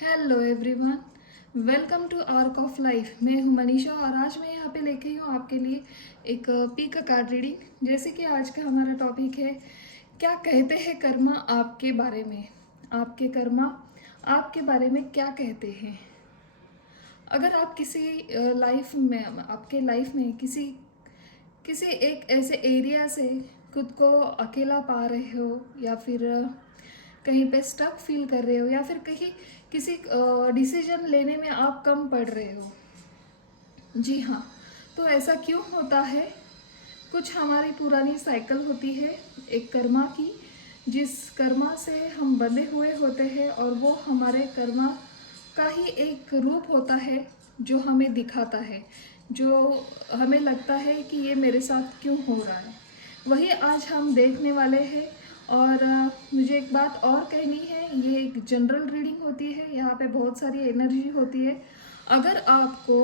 Hello everyone, welcome to arc of life. मैं हूं मनीषा और आज मैं यहाँ पे लेके आई हूँ आपके लिए एक पीक कार्ड रीडिंग। जैसे कि आज का हमारा टॉपिक है, क्या कहते हैं कर्मा आपके बारे में। आपके कर्मा आपके बारे में क्या कहते हैं। अगर आप किसी लाइफ में आपके लाइफ में किसी किसी एक ऐसे एरिया से खुद को अकेला पा रहे हो, या फिर कहीं पे स्टक फील कर रहे हो, या फिर कहीं किसी डिसीजन लेने में आप कम पड़ रहे हो। जी हाँ, तो ऐसा क्यों होता है। कुछ हमारी पुरानी साइकिल होती है एक कर्मा की, जिस कर्मा से हम बंधे हुए होते हैं, और वो हमारे कर्मा का ही एक रूप होता है जो हमें दिखाता है, जो हमें लगता है कि ये मेरे साथ क्यों हो रहा है। वही आज हम देखने वाले हैं। और मुझे एक बात और कहनी है, ये एक जनरल रीडिंग होती है, यहाँ पे बहुत सारी एनर्जी होती है। अगर आपको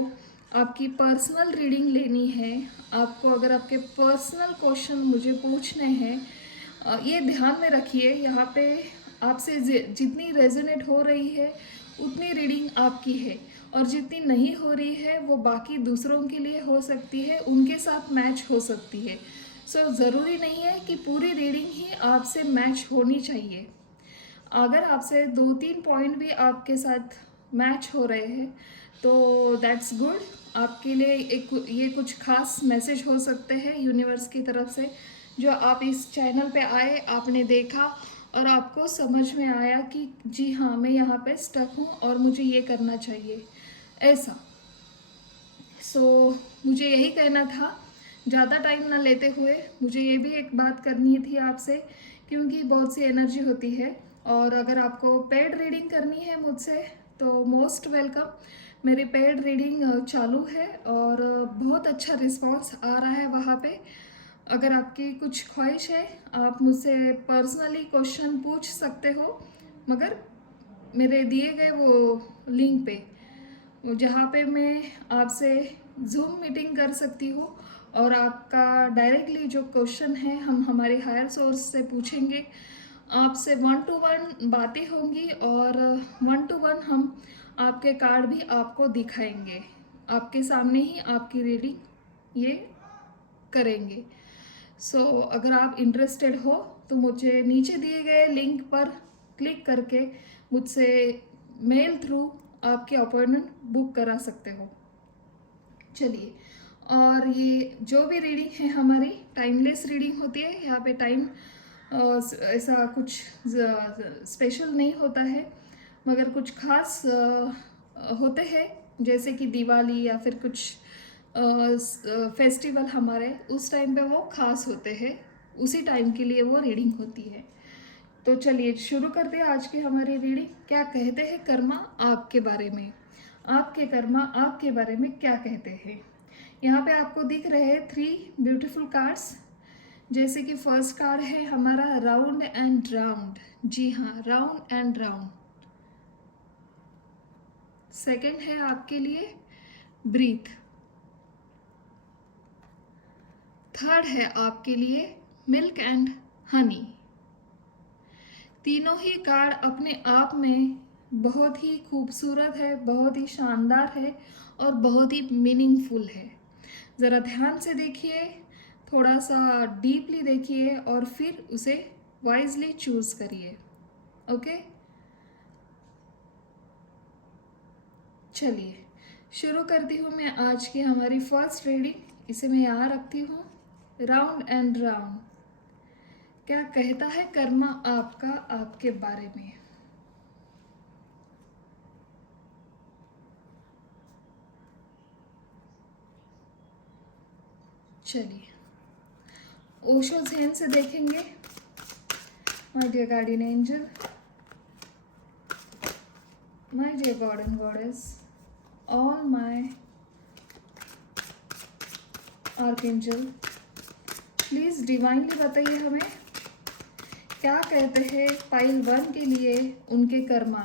आपकी पर्सनल रीडिंग लेनी है, आपको अगर आपके पर्सनल क्वेश्चन मुझे पूछने हैं, ये ध्यान में रखिए, यहाँ पे आपसे जितनी रेजोनेट हो रही है उतनी रीडिंग आपकी है, और जितनी नहीं हो रही है वो बाकी दूसरों के लिए हो सकती है, उनके साथ मैच हो सकती है। सो ज़रूरी नहीं है कि पूरी रीडिंग ही आपसे मैच होनी चाहिए। अगर आपसे 2-3 पॉइंट भी आपके साथ मैच हो रहे हैं तो दैट्स गुड। आपके लिए एक ये कुछ खास मैसेज हो सकते हैं यूनिवर्स की तरफ से, जो आप इस चैनल पे आए, आपने देखा और आपको समझ में आया कि जी हाँ, मैं यहाँ पे स्टक हूँ और मुझे ये करना चाहिए ऐसा। मुझे यही कहना था, ज़्यादा टाइम ना लेते हुए मुझे ये भी एक बात करनी थी आपसे, क्योंकि बहुत सी एनर्जी होती है। और अगर आपको पेड रीडिंग करनी है मुझसे तो मोस्ट वेलकम। मेरी पेड रीडिंग चालू है और बहुत अच्छा रिस्पांस आ रहा है वहाँ पे। अगर आपकी कुछ ख्वाहिश है, आप मुझसे पर्सनली क्वेश्चन पूछ सकते हो, मगर मेरे दिए गए वो लिंक पे, जहाँ पे मैं आपसे जूम मीटिंग कर सकती हूँ, और आपका डायरेक्टली जो क्वेश्चन है हम हमारे हायर सोर्स से पूछेंगे। आपसे 1-to-1 बातें होंगी, और 1-to-1 हम आपके कार्ड भी आपको दिखाएंगे, आपके सामने ही आपकी रीडिंग ये करेंगे। अगर आप इंटरेस्टेड हो तो मुझे नीचे दिए गए लिंक पर क्लिक करके मुझसे मेल थ्रू आपके अपॉइंटमेंट बुक करा सकते हो। चलिए, और ये जो भी रीडिंग है हमारी टाइमलेस रीडिंग होती है। यहाँ पे टाइम ऐसा कुछ स्पेशल नहीं होता है, मगर कुछ खास होते हैं, जैसे कि दिवाली या फिर कुछ फेस्टिवल हमारे, उस टाइम पे वो खास होते हैं, उसी टाइम के लिए वो रीडिंग होती है। तो चलिए शुरू करते हैं आज की हमारी रीडिंग। क्या कहते हैं कर्मा आपके बारे में। आपके कर्मा आपके बारे में क्या कहते हैं। यहाँ पे आपको दिख रहे हैं 3 ब्यूटीफुल कार्ड्स। जैसे कि फर्स्ट कार्ड है हमारा राउंड एंड राउंड। जी हाँ, राउंड एंड राउंड। सेकंड है आपके लिए ब्रीथ। थर्ड है आपके लिए मिल्क एंड हनी। तीनों ही कार्ड अपने आप में बहुत ही खूबसूरत है, बहुत ही शानदार है और बहुत ही मीनिंगफुल है। ज़रा ध्यान से देखिए, थोड़ा सा डीपली देखिए और फिर उसे वाइजली चूज करिए। ओके, चलिए शुरू करती हूँ मैं आज की हमारी फर्स्ट रीडिंग। इसे मैं यहाँ रखती हूँ, राउंड एंड राउंड। क्या कहता है कर्मा आपका आपके बारे में। चलिए ओशो ज़हन से देखेंगे। My dear guardian angel, my dear god and goddess, all my archangel, please divinely बताइए हमें क्या कहते हैं पाइल 1 के लिए उनके कर्मा,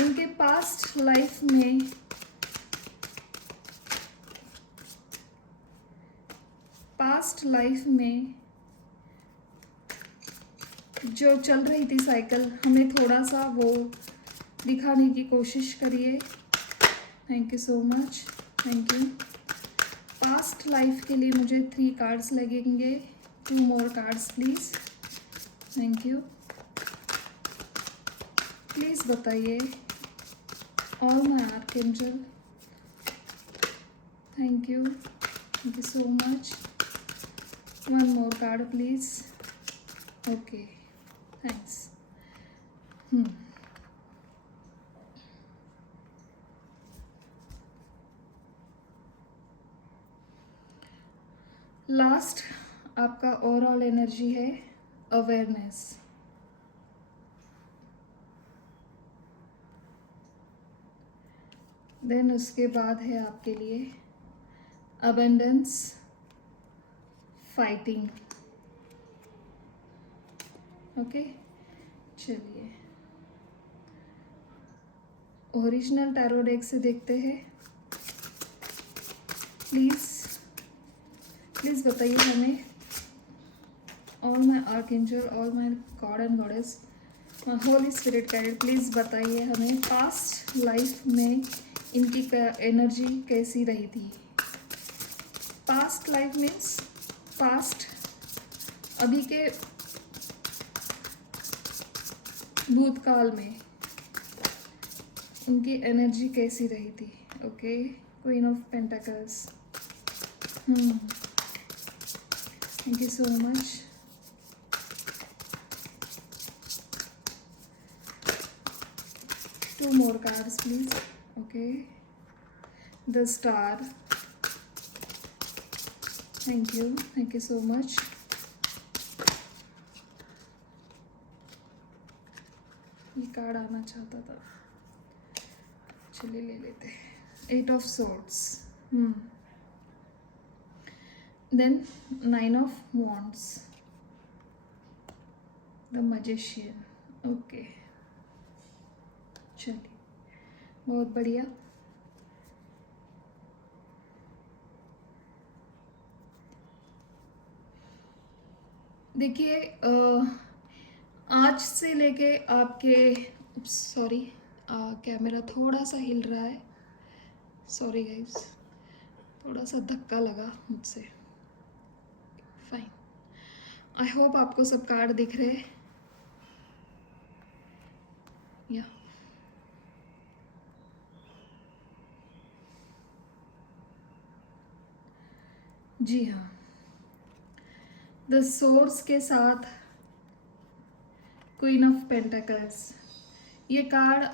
उनके पास्ट लाइफ में जो चल रही थी साइकिल, हमें थोड़ा सा वो दिखाने की कोशिश करिए। Thank you so much, thank you. Past life के लिए मुझे 3 कार्ड्स लगेंगे। 2 more cards please. Thank you. Please बताइए। All my archangel, thank you so much. 1 more card please. Okay, thanks. Last आपका ओवरऑल एनर्जी है अवेयरनेस। देन उसके बाद है आपके लिए अबेंडेंस, फाइटिंग। ओके, चलिए ओरिजिनल टैरो डेक से देखते हैं। प्लीज़ बताइए हमें, all my archangel, all my god and goddess, my Holi spirit guide, please बताइए हमें पास्ट लाइफ में इनकी एनर्जी कैसी रही थी। पास्ट लाइफ मीन्स पास्ट, अभी के भूतकाल में उनकी एनर्जी कैसी रही थी। Okay, queen of pentacles, thank you so much. Two more cards please. Okay, the star, thank you so much। ये कार्ड आना चाहता था, चलिए ले लेते हैं। 8 of swords, then 9 of wands, the magician। Okay, चलिए बहुत बढ़िया। देखिए आज से लेके आपके, सॉरी कैमरा थोड़ा सा हिल रहा है, सॉरी गाइस, थोड़ा सा धक्का लगा मुझसे। फाइन, आई होप आपको सब कार्ड दिख रहे हैं। या जी हाँ, द सोर्स के साथ क्वीन ऑफ पेंटाकल्स, ये कार्ड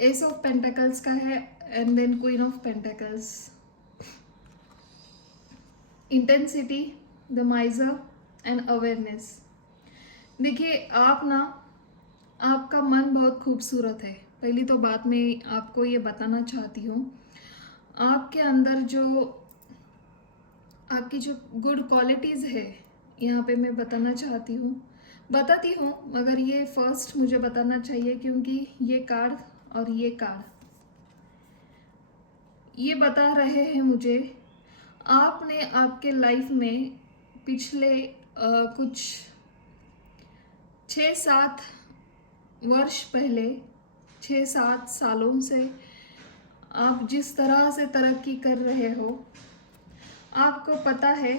एस ऑफ पेंटाकल्स का है and then queen of pentacles. Intensity, the miser and awareness. देखिए आप ना, आपका मन बहुत खूबसूरत है। पहली तो बात मैं आपको ये बताना चाहती हूँ, आपके अंदर जो आपकी जो गुड क्वालिटीज़ है, यहाँ पे मैं बताती हूँ, मगर ये फर्स्ट मुझे बताना चाहिए क्योंकि ये कार्ड और ये कार्ड ये बता रहे हैं मुझे आपने आपके लाइफ में पिछले कुछ 6-7 वर्ष पहले, 6-7 सालों से आप जिस तरह से तरक्की कर रहे हो, आपको पता है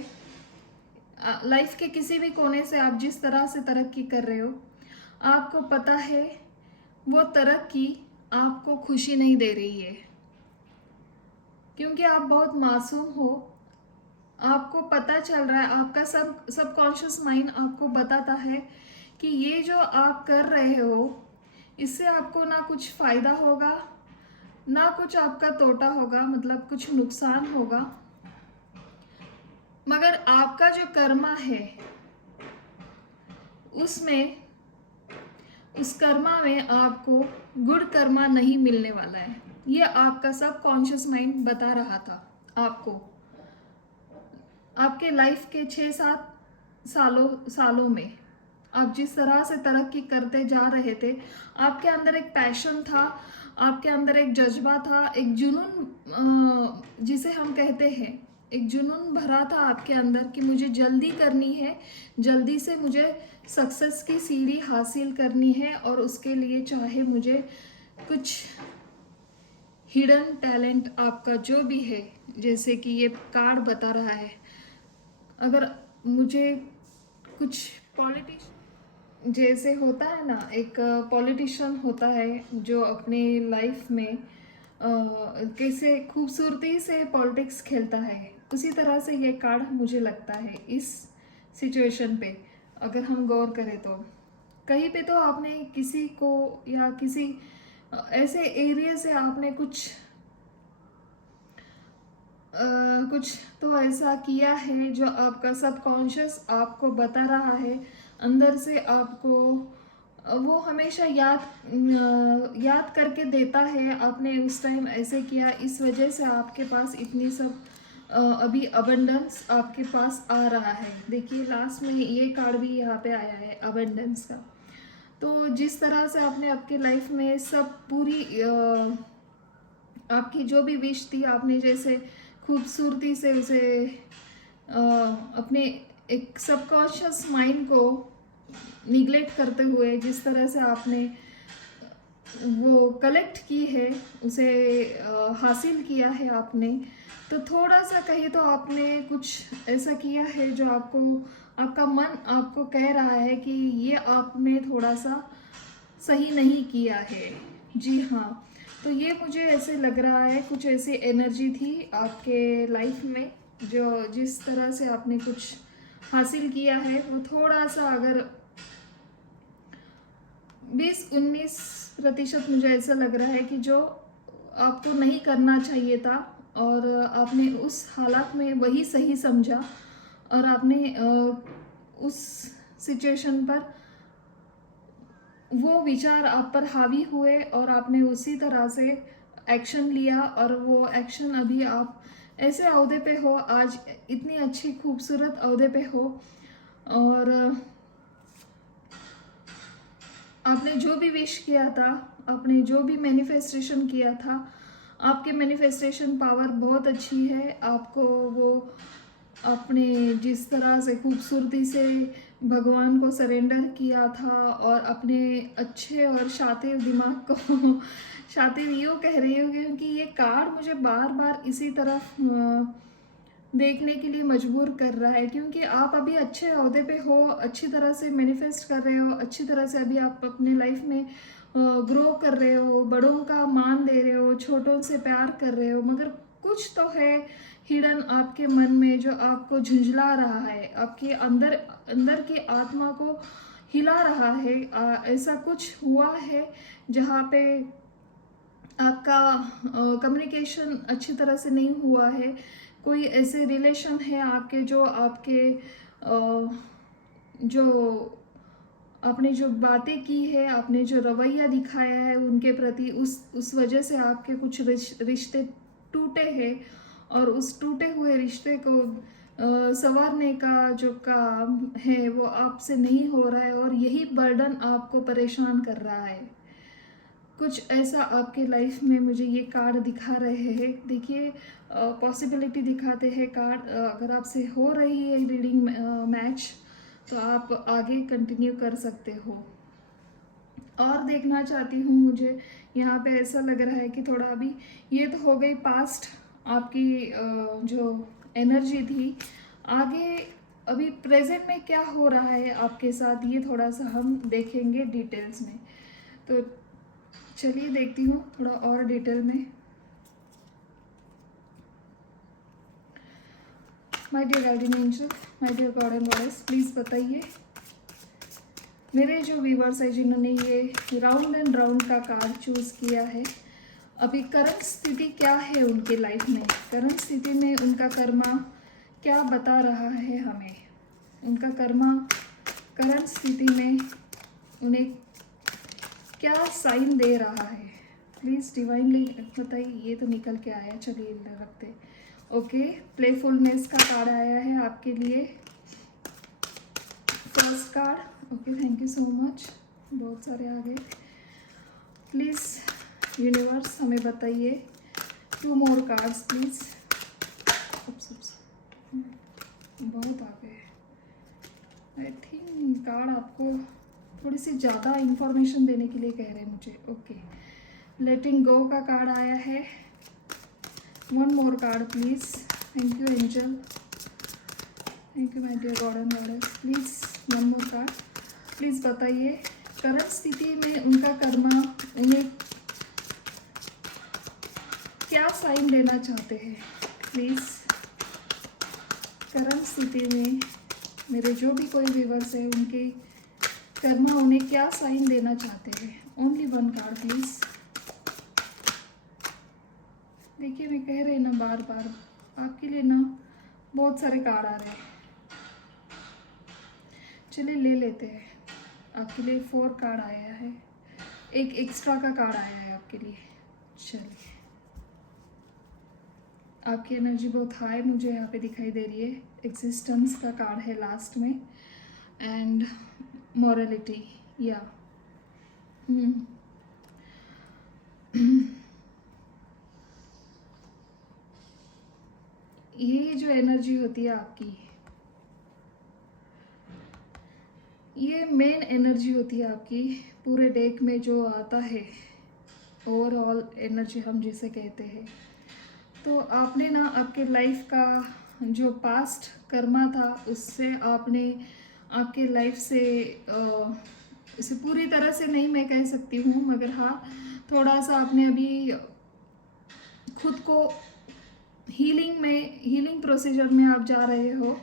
लाइफ के किसी भी कोने से आप जिस तरह से तरक्की कर रहे हो, आपको पता है वो तरक्की आपको खुशी नहीं दे रही है, क्योंकि आप बहुत मासूम हो। आपको पता चल रहा है, आपका सबकॉन्शियस माइंड आपको बताता है कि ये जो आप कर रहे हो इससे आपको ना कुछ फ़ायदा होगा ना कुछ आपका तोटा होगा, मतलब कुछ नुकसान होगा। मगर आपका जो कर्मा है उसमें, उस कर्मा में आपको गुड कर्मा नहीं मिलने वाला है। ये आपका सबकॉन्शियस माइंड बता रहा था आपको। आपके लाइफ के 6-7 सालों में आप जिस तरह से तरक्की करते जा रहे थे, आपके अंदर एक पैशन था, आपके अंदर एक जज्बा था, एक जुनून जिसे हम कहते हैं, एक जुनून भरा था आपके अंदर कि मुझे जल्दी करनी है, जल्दी से मुझे सक्सेस की सीढ़ी हासिल करनी है, और उसके लिए चाहे मुझे कुछ हिडन टैलेंट आपका जो भी है, जैसे कि ये कार्ड बता रहा है, अगर मुझे कुछ पॉलिटिशियन जैसे होता है ना, एक पॉलिटिशियन होता है जो अपने लाइफ में कैसे खूबसूरती से पॉलिटिक्स खेलता है, उसी तरह से ये कार्ड मुझे लगता है इस सिचुएशन पे। अगर हम गौर करें तो कहीं पे तो आपने किसी को या किसी ऐसे एरिया से आपने कुछ तो ऐसा किया है जो आपका सबकॉन्शियस आपको बता रहा है, अंदर से आपको वो हमेशा याद करके देता है, आपने उस टाइम ऐसे किया, इस वजह से आपके पास इतनी सब अभी अबंडेंस आपके पास आ रहा है। देखिए लास्ट में ये कार्ड भी यहाँ पे आया है अबंडेंस का। तो जिस तरह से आपने आपके लाइफ में सब पूरी आपकी जो भी विश थी, आपने जैसे खूबसूरती से उसे अपने एक सबकॉन्शियस माइंड को निगलेक्ट करते हुए जिस तरह से आपने वो कलेक्ट की है, उसे हासिल किया है आपने, तो थोड़ा सा कहीं तो आपने कुछ ऐसा किया है जो आपको आपका मन आपको कह रहा है कि ये आपने थोड़ा सा सही नहीं किया है। जी हाँ, तो ये मुझे ऐसे लग रहा है कुछ ऐसी एनर्जी थी आपके लाइफ में, जो जिस तरह से आपने कुछ हासिल किया है वो थोड़ा सा अगर 20-19% मुझे ऐसा लग रहा है कि जो आपको नहीं करना चाहिए था, और आपने उस हालात में वही सही समझा, और आपने उस सिचुएशन पर वो विचार आप पर हावी हुए और आपने उसी तरह से एक्शन लिया, और वो एक्शन अभी आप ऐसे अहदे पे हो, आज इतनी अच्छी खूबसूरत अहदे पे हो, और आपने जो भी विश किया था, आपने जो भी मैनिफेस्टेशन किया था, आपके मैनिफेस्टेशन पावर बहुत अच्छी है। आपको वो आपने जिस तरह से खूबसूरती से भगवान को सरेंडर किया था, और अपने अच्छे और शातिर दिमाग को शातिर यूँ कह रही हूँ क्योंकि ये कार्ड मुझे बार बार इसी तरफ देखने के लिए मजबूर कर रहा है, क्योंकि आप अभी अच्छे अहदे पे हो, अच्छी तरह से मैनिफेस्ट कर रहे हो, अच्छी तरह से अभी आप अपने लाइफ में ग्रो कर रहे हो, बड़ों का मान दे रहे हो, छोटों से प्यार कर रहे हो, मगर कुछ तो है हिडन आपके मन में जो आपको झुंझला रहा है, आपके अंदर अंदर की आत्मा को हिला रहा है। ऐसा कुछ हुआ है जहाँ पे आपका कम्युनिकेशन अच्छी तरह से नहीं हुआ है, कोई ऐसे रिलेशन है आपके जो आपके जो आपने जो बातें की है, आपने जो रवैया दिखाया है उनके प्रति, उस वजह से आपके कुछ रिश्ते टूटे हैं, और उस टूटे हुए रिश्ते को संवारने का जो काम है वो आपसे नहीं हो रहा है, और यही बर्डन आपको परेशान कर रहा है। कुछ ऐसा आपके लाइफ में मुझे ये कार्ड दिखा रहे हैं। देखिए पॉसिबिलिटी दिखाते हैं कार्ड, अगर आपसे हो रही है रीडिंग मैच तो आप आगे कंटिन्यू कर सकते हो। और देखना चाहती हूँ, मुझे यहाँ पे ऐसा लग रहा है कि थोड़ा अभी ये तो हो गई पास्ट आपकी जो एनर्जी थी, आगे अभी प्रेजेंट में क्या हो रहा है आपके साथ, ये थोड़ा सा हम देखेंगे डिटेल्स में। तो चलिए देखती हूँ थोड़ा और डिटेल में। My dear guardian angel, my dear god and goddess, please बताइए मेरे जो व्यूवर्स है जिन्होंने ये राउंड एंड राउंड का कार्ड चूज़ किया है, अभी करंट स्थिति क्या है उनके लाइफ में, करंट स्थिति में उनका कर्मा क्या बता रहा है हमें, उनका कर्मा करंट स्थिति में उन्हें क्या साइन दे रहा है। प्लीज़ डिवाइनली बताइए। ये तो निकल के आया, चलिए रखते। ओके, प्लेफुलनेस का कार्ड आया है आपके लिए, first card. Okay, thank you so much, बहुत सारे आ गए। प्लीज़ यूनिवर्स हमें बताइए 2 more कार्ड्स प्लीज़। बहुत आगे। आई थिंक कार्ड आपको थोड़ी सी ज़्यादा इंफॉर्मेशन देने के लिए कह रहे हैं मुझे। ओके, लेटिंग गो का कार्ड आया है। One more card please. Thank you angel, thank you my dear god and goddess. Please one more card. Please बताइए करंट स्थिति में उनका कर्मा उन्हें क्या साइन देना चाहते हैं। प्लीज़ करंट स्थिति में मेरे जो भी कोई व्यूवर्स है उनके कर्मा उन्हें क्या साइन देना चाहते हैं। Only one card please. देखिए मैं कह रही ना बार बार आपके लिए ना बहुत सारे कार्ड आ रहे हैं। चलिए ले लेते हैं। आपके लिए 4 कार्ड आया है, एक एक्स्ट्रा का कार्ड आया है आपके लिए। चलिए, आपकी एनर्जी बहुत हाई मुझे यहाँ पे दिखाई दे रही है। एग्जिस्टेंस का कार्ड है लास्ट में एंड मॉरलिटी या ये जो एनर्जी होती है आपकी, ये मेन एनर्जी होती है आपकी पूरे डेक में जो आता है। ओवरऑल एनर्जी हम जिसे कहते हैं। तो आपने ना आपके लाइफ का जो पास्ट कर्मा था उससे आपने आपके लाइफ से इसे पूरी तरह से नहीं मैं कह सकती हूँ, मगर हाँ थोड़ा सा आपने अभी खुद को हीलिंग प्रोसीजर में आप जा रहे हो।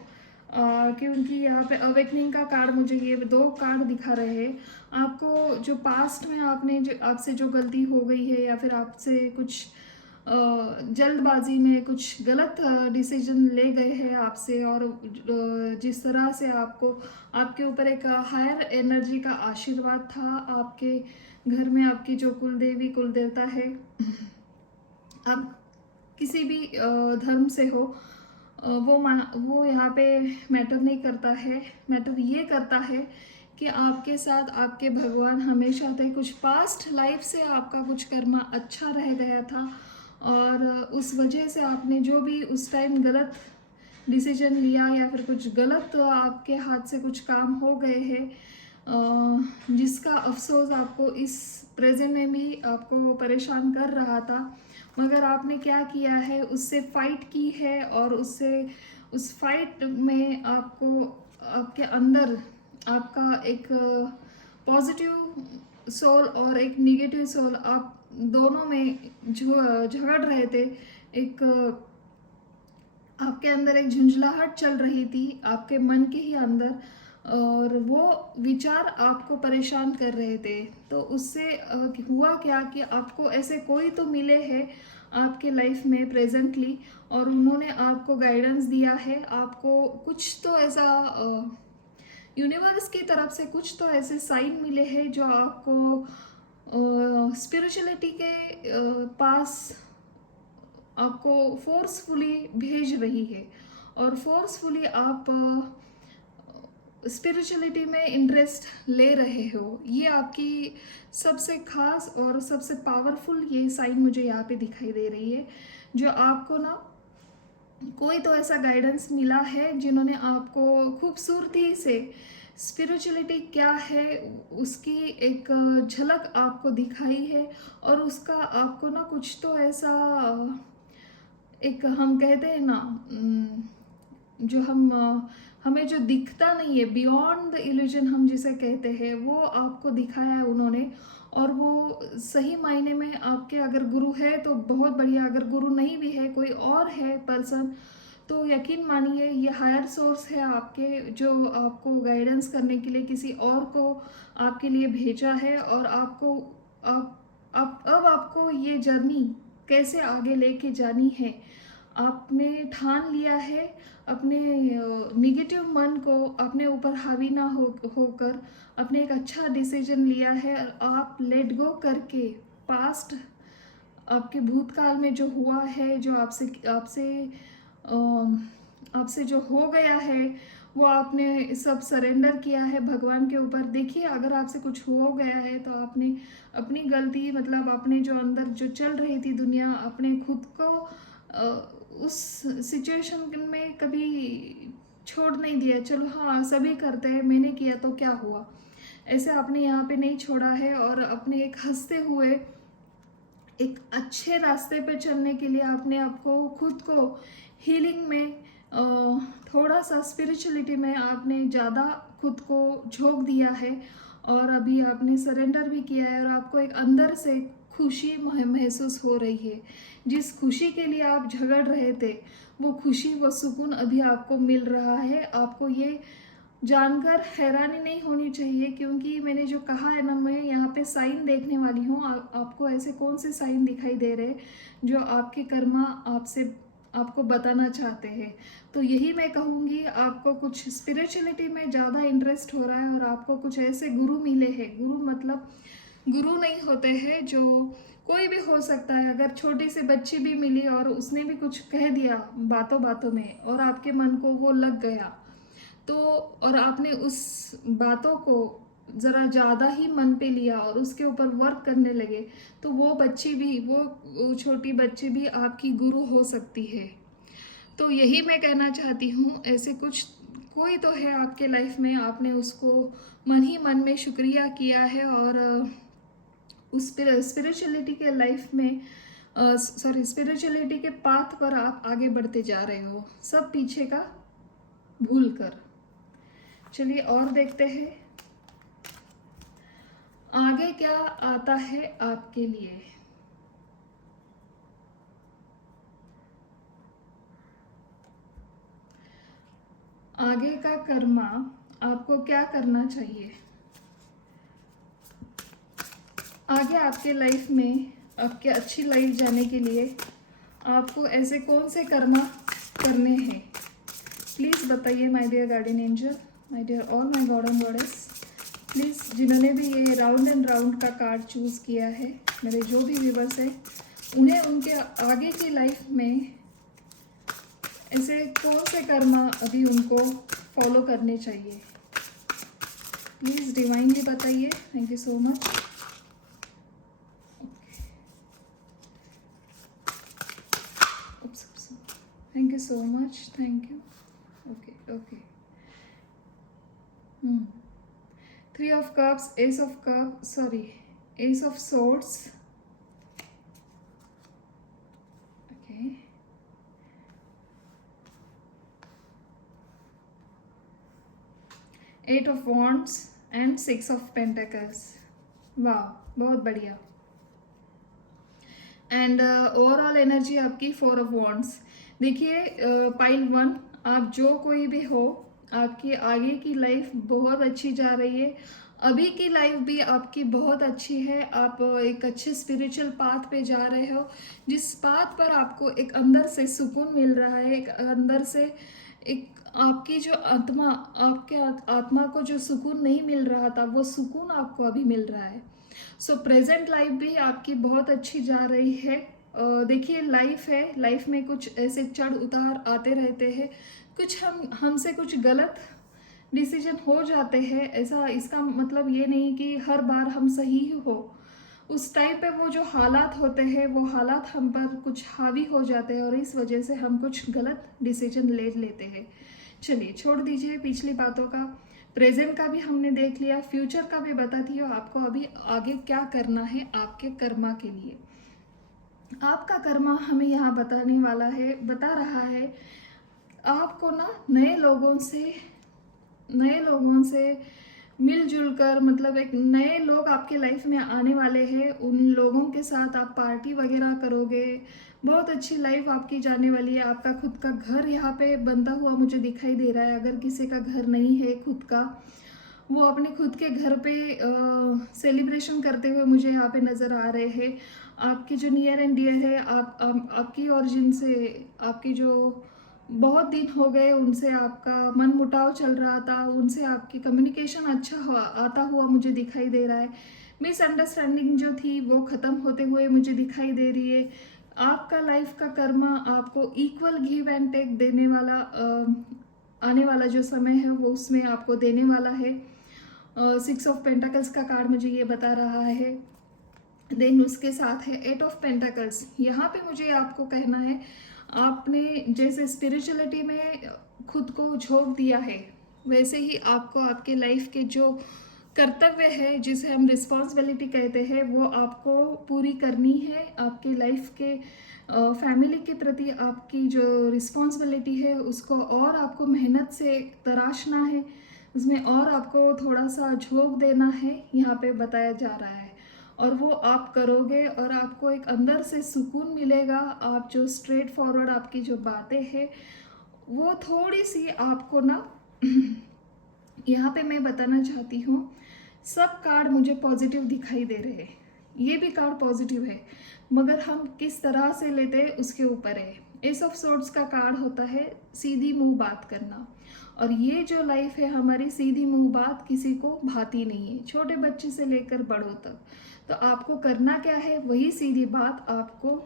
क्योंकि यहाँ पे अवेकनिंग का कार्ड मुझे ये 2 कार्ड दिखा रहे हैं। आपको जो पास्ट में आपने जो आपसे जो गलती हो गई है या फिर आपसे कुछ जल्दबाजी में कुछ गलत डिसीजन ले गए हैं आपसे, और जिस तरह से आपको आपके ऊपर एक हायर एनर्जी का आशीर्वाद था। आपके घर में आपकी जो कुलदेवी कुलदेवता है, आप किसी भी धर्म से हो, वो यहाँ पे मैटर नहीं करता है। मैटर ये करता है कि आपके साथ आपके भगवान हमेशा थे। कुछ पास्ट लाइफ से आपका कुछ कर्मा अच्छा रह गया था और उस वजह से आपने जो भी उस टाइम गलत डिसीजन लिया या फिर कुछ गलत आपके हाथ से कुछ काम हो गए हैं, जिसका अफसोस आपको इस प्रेजेंट में भी आपको परेशान कर रहा था। मगर आपने क्या किया है, उससे फाइट की है और उस फाइट में आपको आपके अंदर आपका एक पॉजिटिव सोल और एक निगेटिव सोल, आप दोनों में झगड़ रहे थे। एक आपके अंदर एक झुंझलाहट चल रही थी आपके मन के ही अंदर, और वो विचार आपको परेशान कर रहे थे। तो उससे हुआ क्या कि आपको ऐसे कोई तो मिले हैं आपके लाइफ में प्रेजेंटली, और उन्होंने आपको गाइडेंस दिया है। आपको कुछ तो ऐसा यूनिवर्स की तरफ से कुछ तो ऐसे साइन मिले हैं जो आपको स्पिरिचुअलिटी के पास आपको फोर्सफुली भेज रही है, और फोर्सफुली आप स्पिरिचुअलिटी में इंटरेस्ट ले रहे हो। ये आपकी सबसे खास और सबसे पावरफुल ये साइन मुझे यहाँ पे दिखाई दे रही है, जो आपको ना कोई तो ऐसा गाइडेंस मिला है जिन्होंने आपको खूबसूरती से स्पिरिचुअलिटी क्या है उसकी एक झलक आपको दिखाई है, और उसका आपको ना कुछ तो ऐसा एक हम कहते हैं ना, जो हमें जो दिखता नहीं है, बियॉन्ड द इल्यूजन हम जिसे कहते हैं, वो आपको दिखाया है उन्होंने। और वो सही मायने में आपके अगर गुरु है तो बहुत बढ़िया, अगर गुरु नहीं भी है कोई और है पर्सन, तो यकीन मानिए ये हायर सोर्स है आपके, जो आपको गाइडेंस करने के लिए किसी और को आपके लिए भेजा है। और आपको अब आपको ये जर्नी कैसे आगे लेके जानी है, आपने ठान लिया है। अपने निगेटिव मन को अपने ऊपर हावी ना होकर अपने एक अच्छा डिसीजन लिया है। आप लेट गो करके पास्ट आपके भूतकाल में जो हुआ है, जो आपसे आपसे आपसे जो हो गया है, वो आपने सब सरेंडर किया है भगवान के ऊपर। देखिए अगर आपसे कुछ हो गया है तो आपने अपनी गलती, मतलब अपने जो अंदर जो चल रही थी दुनिया, अपने खुद को उस सिचुएशन में कभी छोड़ नहीं दिया, चलो हाँ सभी करते हैं, मैंने किया तो क्या हुआ, ऐसे आपने यहाँ पे नहीं छोड़ा है। और अपने एक हंसते हुए एक अच्छे रास्ते पे चलने के लिए आपने आपको खुद को हीलिंग में थोड़ा सा स्पिरिचुअलिटी में आपने ज़्यादा खुद को झोंक दिया है। और अभी आपने सरेंडर भी किया है और आपको एक अंदर से खुशी महसूस हो रही है। जिस खुशी के लिए आप झगड़ रहे थे, वो खुशी वो सुकून अभी आपको मिल रहा है। आपको ये जानकर हैरानी नहीं होनी चाहिए, क्योंकि मैंने जो कहा है ना, मैं यहाँ पे साइन देखने वाली हूँ। आपको ऐसे कौन से साइन दिखाई दे रहे हैं जो आपके कर्मा आपसे आपको बताना चाहते हैं। तो यही मैं कहूँगी, आपको कुछ स्पिरिचुअलिटी में ज़्यादा इंटरेस्ट हो रहा है और आपको कुछ ऐसे गुरु मिले हैं। गुरु मतलब गुरु नहीं होते हैं जो कोई भी हो सकता है। अगर छोटी सी बच्ची भी मिली और उसने भी कुछ कह दिया बातों बातों में और आपके मन को वो लग गया, तो और आपने उस बातों को ज़रा ज़्यादा ही मन पे लिया और उसके ऊपर वर्क करने लगे, तो वो बच्ची भी वो छोटी बच्ची भी आपकी गुरु हो सकती है। तो यही मैं कहना चाहती हूँ, ऐसे कुछ कोई तो है आपके लाइफ में, आपने उसको मन ही मन में शुक्रिया किया है और उस स्पिरिचुअलिटी के लाइफ में स्पिरिचुअलिटी के पाथ पर आप आगे बढ़ते जा रहे हो, सब पीछे का भूल कर। चलिए और देखते हैं आगे क्या आता है आपके लिए। आगे का कर्मा आपको क्या करना चाहिए। आगे आपके लाइफ में आपके अच्छी लाइफ जाने के लिए आपको ऐसे कौन से कर्मा करने हैं, प्लीज़ बताइए my dear guardian angel, my dear all my god and goddess. Please जिन्होंने भी ये राउंड एंड राउंड का कार्ड चूज़ किया है, मेरे जो भी व्यूवर्स हैं, उन्हें उनके आगे की लाइफ में ऐसे कौन से कर्मा अभी उनको फॉलो करने चाहिए, प्लीज़ डिवाइनली बताइए। Thank you so much. Thank you so much, thank you. Okay. 3 of cups, ace of swords, okay, 8 of wands and 6 of pentacles। वाह, बहुत बढ़िया। एंड ओवरऑल एनर्जी आपकी 4 of wands। देखिए पाइल 1, आप जो कोई भी हो, आपकी आगे की लाइफ बहुत अच्छी जा रही है। अभी की लाइफ भी आपकी बहुत अच्छी है। आप एक अच्छे स्पिरिचुअल पाथ पे जा रहे हो, जिस पाथ पर आपको एक अंदर से सुकून मिल रहा है, एक अंदर से एक आपकी जो आत्मा, आपके आत्मा को जो सुकून नहीं मिल रहा था, वो सुकून आपको अभी मिल रहा है। सो प्रेजेंट लाइफ भी आपकी बहुत अच्छी जा रही है। देखिए लाइफ है, लाइफ में कुछ ऐसे चढ़ उतार आते रहते हैं, कुछ हमसे कुछ गलत डिसीजन हो जाते हैं। ऐसा इसका मतलब ये नहीं कि हर बार हम सही हो। उस टाइम पे वो जो हालात होते हैं, वो हालात हम पर कुछ हावी हो जाते हैं और इस वजह से हम कुछ गलत डिसीजन ले लेते हैं। चलिए छोड़ दीजिए पिछली बातों का, प्रेजेंट का भी हमने देख लिया, फ्यूचर का भी बताती हो आपको अभी आगे क्या करना है आपके कर्मा के लिए। आपका कर्मा हमें यहाँ बता रहा है आपको ना नए लोगों से मिलजुल कर, मतलब एक नए लोग आपके लाइफ में आने वाले हैं। उन लोगों के साथ आप पार्टी वगैरह करोगे, बहुत अच्छी लाइफ आपकी जाने वाली है। आपका खुद का घर यहाँ पे बनता हुआ मुझे दिखाई दे रहा है। अगर किसी का घर नहीं है खुद का, वो अपने खुद के घर पे सेलिब्रेशन करते हुए मुझे यहाँ पे नज़र आ रहे हैं। आपकी जो नियर एंड डियर है, आपकी और जिनसे आपकी जो बहुत दिन हो गए उनसे आपका मन मुटाव चल रहा था, उनसे आपकी कम्युनिकेशन अच्छा आता हुआ मुझे दिखाई दे रहा है। मिसअंडरस्टैंडिंग जो थी वो ख़त्म होते हुए मुझे दिखाई दे रही है। आपका लाइफ का कर्मा आपको इक्वल गिव एंड टेक देने वाला आने वाला जो समय है वो उसमें आपको देने वाला है। 6 ऑफ पेंटाकल्स का कार्ड मुझे ये बता रहा है। देन उसके साथ है 8 ऑफ पेंटाकल्स। यहाँ पे मुझे आपको कहना है आपने जैसे स्पिरिचुअलिटी में खुद को झोंक दिया है, वैसे ही आपको आपके लाइफ के जो कर्तव्य है, जिसे हम रिस्पॉन्सिबिलिटी कहते हैं, वो आपको पूरी करनी है। आपके लाइफ के फैमिली के प्रति आपकी जो रिस्पॉन्सिबिलिटी है उसको और आपको मेहनत से तराशना है, उसमें और आपको थोड़ा सा झोंक देना है, यहाँ पे बताया जा रहा है। और वो आप करोगे और आपको एक अंदर से सुकून मिलेगा। आप जो स्ट्रेट फॉरवर्ड आपकी जो बातें हैं वो थोड़ी सी आपको ना यहाँ पे मैं बताना चाहती हूँ, सब कार्ड मुझे पॉजिटिव दिखाई दे रहे हैं, ये भी कार्ड पॉजिटिव है, मगर हम किस तरह से लेते हैं उसके ऊपर है। एस ऑफ सोर्ड्स का कार्ड होता है सीधी मुंह बात करना, और ये जो लाइफ है हमारी, सीधी मुंह बात किसी को भाती नहीं है, छोटे बच्चे से लेकर बड़ों तक। तो आपको करना क्या है, वही सीधी बात आपको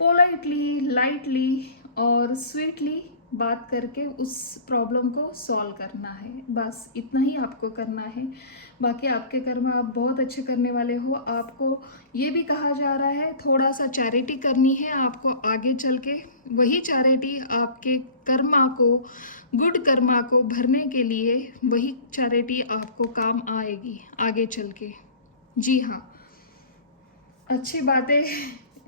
पोलाइटली, लाइटली और स्वीटली बात करके उस प्रॉब्लम को सॉल्व करना है। बस इतना ही आपको करना है। बाकी आपके कर्म आप बहुत अच्छे करने वाले हो। आपको ये भी कहा जा रहा है थोड़ा सा चैरिटी करनी है आपको आगे चल के। वही चैरिटी आपके कर्मा को, गुड कर्मा को भरने के लिए, वही चैरिटी आपको काम आएगी आगे चल के। जी हाँ, अच्छी बातें।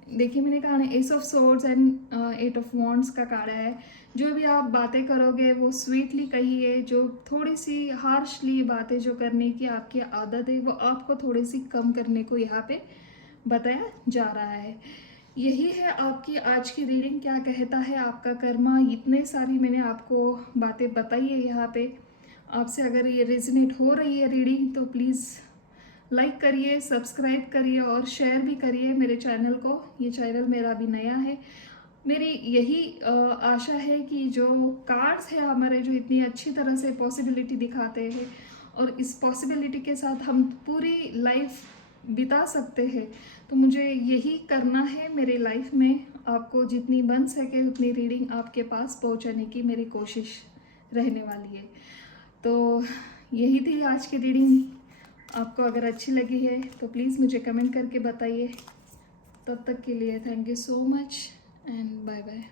देखिए मैंने कहा ना, ace of swords and eight of wands का कार्ड है। जो भी आप बातें करोगे वो स्वीटली कहिए, जो थोड़ी सी हार्शली बातें जो करने की आपकी आदत है वो आपको थोड़ी सी कम करने को यहाँ पे बताया जा रहा है। यही है आपकी आज की रीडिंग। क्या कहता है आपका कर्मा, इतने सारी मैंने आपको बातें बताई है यहाँ पे। आपसे अगर ये रेजोनेट हो रही है रीडिंग तो प्लीज़ लाइक करिए, सब्सक्राइब करिए और शेयर भी करिए मेरे चैनल को। ये चैनल मेरा भी नया है। मेरी यही आशा है कि जो कार्ड्स है हमारे, जो इतनी अच्छी तरह से पॉसिबिलिटी दिखाते हैं और इस पॉसिबिलिटी के साथ हम पूरी लाइफ बिता सकते हैं, तो मुझे यही करना है मेरे लाइफ में। आपको जितनी बन सके उतनी रीडिंग आपके पास पहुंचाने की मेरी कोशिश रहने वाली है। तो यही थी आज की रीडिंग। आपको अगर अच्छी लगी है तो प्लीज़ मुझे कमेंट करके बताइए। तब तक के लिए thank you so much and bye bye.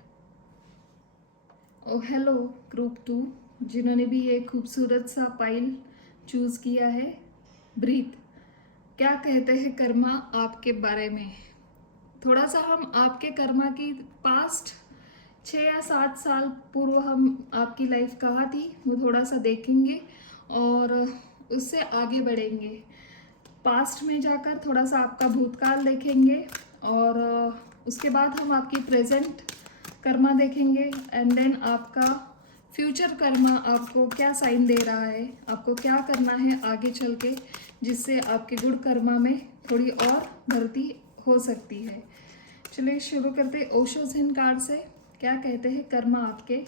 Oh hello group 2, जिन्होंने भी ये खूबसूरत सा पाइल चूज़ किया है। ब्रीथ, क्या कहते हैं कर्मा आपके बारे में। थोड़ा सा हम आपके कर्मा की पास्ट 6 या 7 साल पूर्व हम आपकी लाइफ कहाँ थी वो थोड़ा सा देखेंगे और उससे आगे बढ़ेंगे। पास्ट में जाकर थोड़ा सा आपका भूतकाल देखेंगे और उसके बाद हम आपकी प्रेजेंट कर्मा देखेंगे एंड देन आपका फ्यूचर कर्मा आपको क्या साइन दे रहा है, आपको क्या करना है आगे चल के, जिससे आपके गुड कर्मा में थोड़ी और भर्ती हो सकती है। चलिए शुरू करते हैं ओशो ज़ेन कार्ड से। क्या कहते हैं कर्मा आपके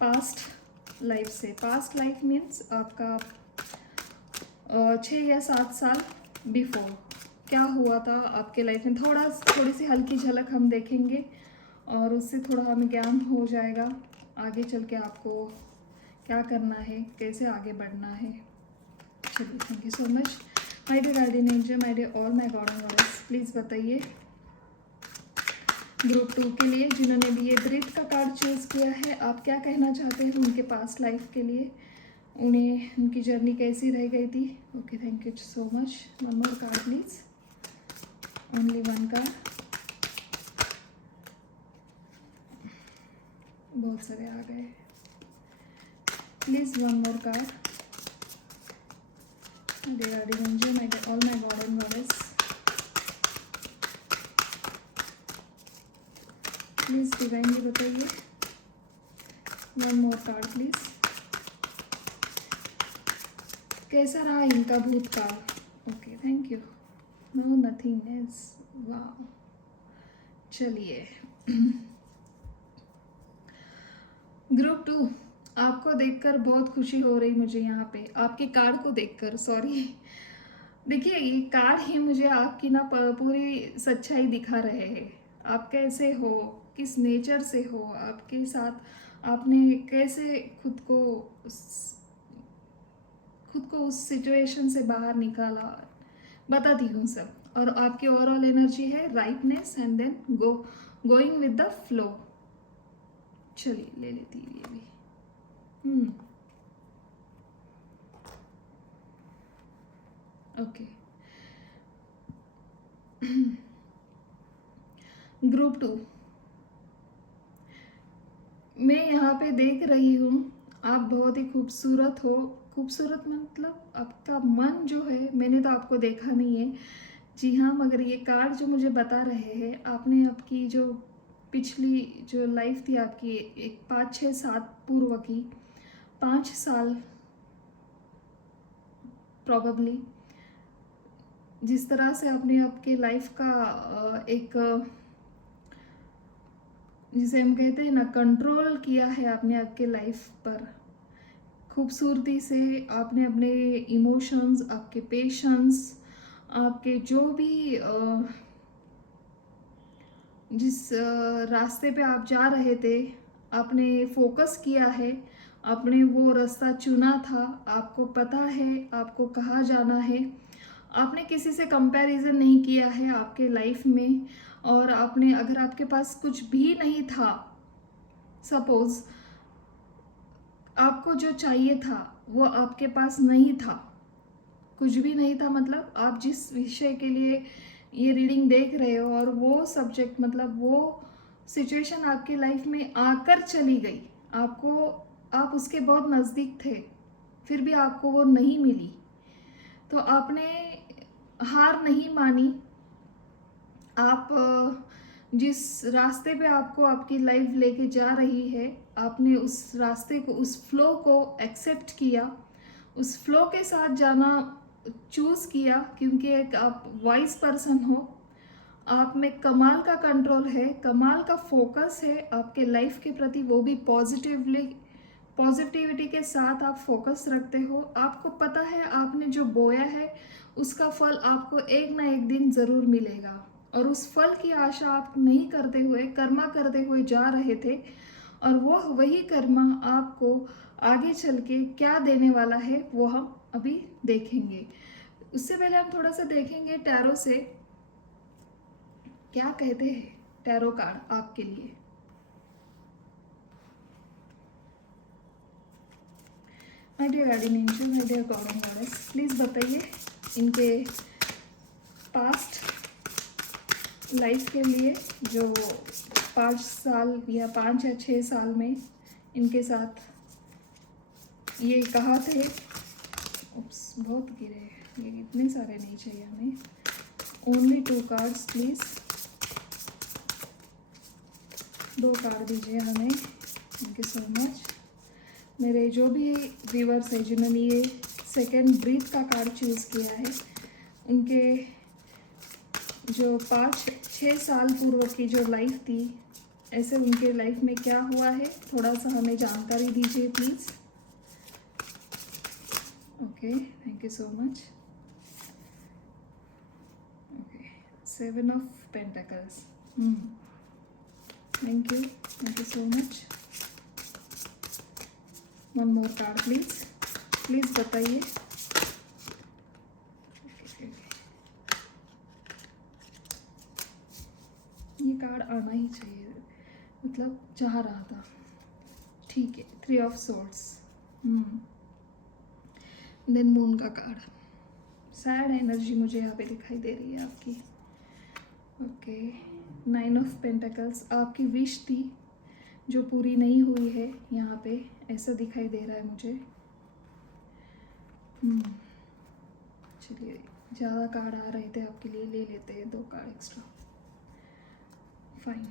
पास्ट लाइफ से। पास्ट लाइफ मीन्स आपका 6 या 7 साल बिफोर क्या हुआ था आपके लाइफ में। थोड़ी सी हल्की झलक हम देखेंगे और उससे थोड़ा हमें ज्ञान हो जाएगा आगे चल के आपको क्या करना है, कैसे आगे बढ़ना है। चलिए thank you so much my dear guardian angel, my dear all my god and goddess. Please बताइए ग्रुप 2 के लिए जिन्होंने भी ये ब्रीथ का कार्ड चूज़ किया है, आप क्या कहना चाहते हैं उनके पास्ट लाइफ के लिए, उन्हें उनकी जर्नी कैसी रह गई थी। Okay thank you so much. One more card please, only one card. बहुत सारे आ गए, please one more card. All my god and goddess, please divinely बताइए वन मोर कार्ड प्लीज। कैसा रहा इनका भूतकाल। Okay thank you, no nothing else. वाह, चलिए ग्रुप 2, आपको देखकर बहुत खुशी हो रही मुझे यहाँ पे, आपके कार्ड को देखकर। सॉरी, देखिए ये कार्ड ही मुझे आपकी ना पूरी सच्चाई दिखा रहे हैं। आप कैसे हो, किस नेचर से हो, आपके साथ आपने कैसे खुद को उस सिचुएशन से बाहर निकाला, बताती हूँ सब। और आपकी ओवरऑल एनर्जी है rightness and then going with the flow. चलिए ले लेती हूँ ये भी। ओके। ग्रुप 2 मैं यहाँ पे देख रही हूँ, आप बहुत ही खूबसूरत हो। खूबसूरत मतलब आपका मन जो है, मैंने तो आपको देखा नहीं है। जी हाँ, मगर ये कार्ड जो मुझे बता रहे हैं, आपने आपकी जो पिछली जो लाइफ थी आपकी, एक 5 6 7 पूर्व की, 5 साल प्रॉबली, जिस तरह से आपने आपके लाइफ का एक जिसे हम कहते हैं ना, कंट्रोल किया है आपने आपके लाइफ पर। खूबसूरती से आपने अपने इमोशंस, आपके पेशेंस, आपके जो भी जिस रास्ते पे आप जा रहे थे, आपने फोकस किया है, आपने वो रास्ता चुना था, आपको पता है आपको कहाँ जाना है। आपने किसी से कंपैरिजन नहीं किया है आपके लाइफ में। और आपने, अगर आपके पास कुछ भी नहीं था, सपोज आपको जो चाहिए था वो आपके पास नहीं था, कुछ भी नहीं था, मतलब आप जिस विषय के लिए ये रीडिंग देख रहे हो और वो सब्जेक्ट, मतलब वो सिचुएशन आपकी लाइफ में आकर चली गई, आपको, आप उसके बहुत नज़दीक थे, फिर भी आपको वो नहीं मिली, तो आपने हार नहीं मानी। आप जिस रास्ते पे आपको आपकी लाइफ लेके जा रही है, आपने उस रास्ते को, उस फ्लो को एक्सेप्ट किया, उस फ्लो के साथ जाना चूज़ किया, क्योंकि एक आप वाइज पर्सन हो, आप में कमाल का कंट्रोल है, कमाल का फोकस है आपके लाइफ के प्रति, वो भी पॉजिटिविटी के साथ आप फोकस रखते हो। आपको पता है आपने जो बोया है उसका फल आपको एक ना एक दिन ज़रूर मिलेगा, और उस फल की आशा आप नहीं करते हुए, कर्मा करते हुए जा रहे थे, और वो वही कर्मा आपको आगे चल के क्या देने वाला है वो हम अभी देखेंगे। उससे पहले हम थोड़ा सा देखेंगे टैरो से क्या कहते हैं टैरो कार्ड आपके लिए। My dear guardian angel, my dear god and goddess, please बताइए इनके पास्ट लाइफ के लिए, जो 5 साल या 5 या 6 साल में इनके साथ ये कहा थे। उप्स, बहुत गिरे, ये इतने सारे नहीं चाहिए हमें। ओनली 2 कार्ड्स प्लीज़, 2 कार्ड दीजिए हमें। Thank you so much. मेरे जो भी व्यूअर्स हैं जिन्होंने ये सेकेंड ब्रीथ का कार्ड चूज़ किया है, उनके जो 5 6 साल पूर्व की जो लाइफ थी, ऐसे उनके लाइफ में क्या हुआ है, थोड़ा सा हमें जानकारी दीजिए please. Okay, thank you so much. Okay, 7 of pentacles, thank you so much. One more card please, please बताइए। ये कार्ड आना ही चाहिए, मतलब चाह रहा था। ठीक है, 3 ऑफ सोर्ड्स, देन मून का कार्ड। सैड एनर्जी मुझे यहाँ पे दिखाई दे रही है आपकी। ओके, 9 ऑफ पेंटिकल्स, आपकी विश थी जो पूरी नहीं हुई है यहाँ पे, ऐसा दिखाई दे रहा है मुझे। चलिए, ज़्यादा कार्ड आ रहे थे आपके लिए, ले लेते हैं 2 card extra. Fine.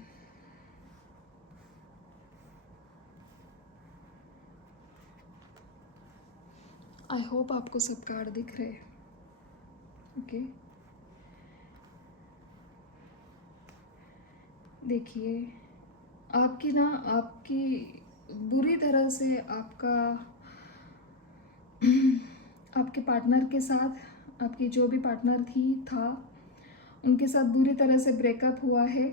I hope आपको सब कार्ड दिख रहे हैं। ओके, देखिए, आपकी ना, आपकी बुरी तरह से आपके पार्टनर के साथ, आपकी जो भी पार्टनर था उनके साथ बुरी तरह से ब्रेकअप हुआ है,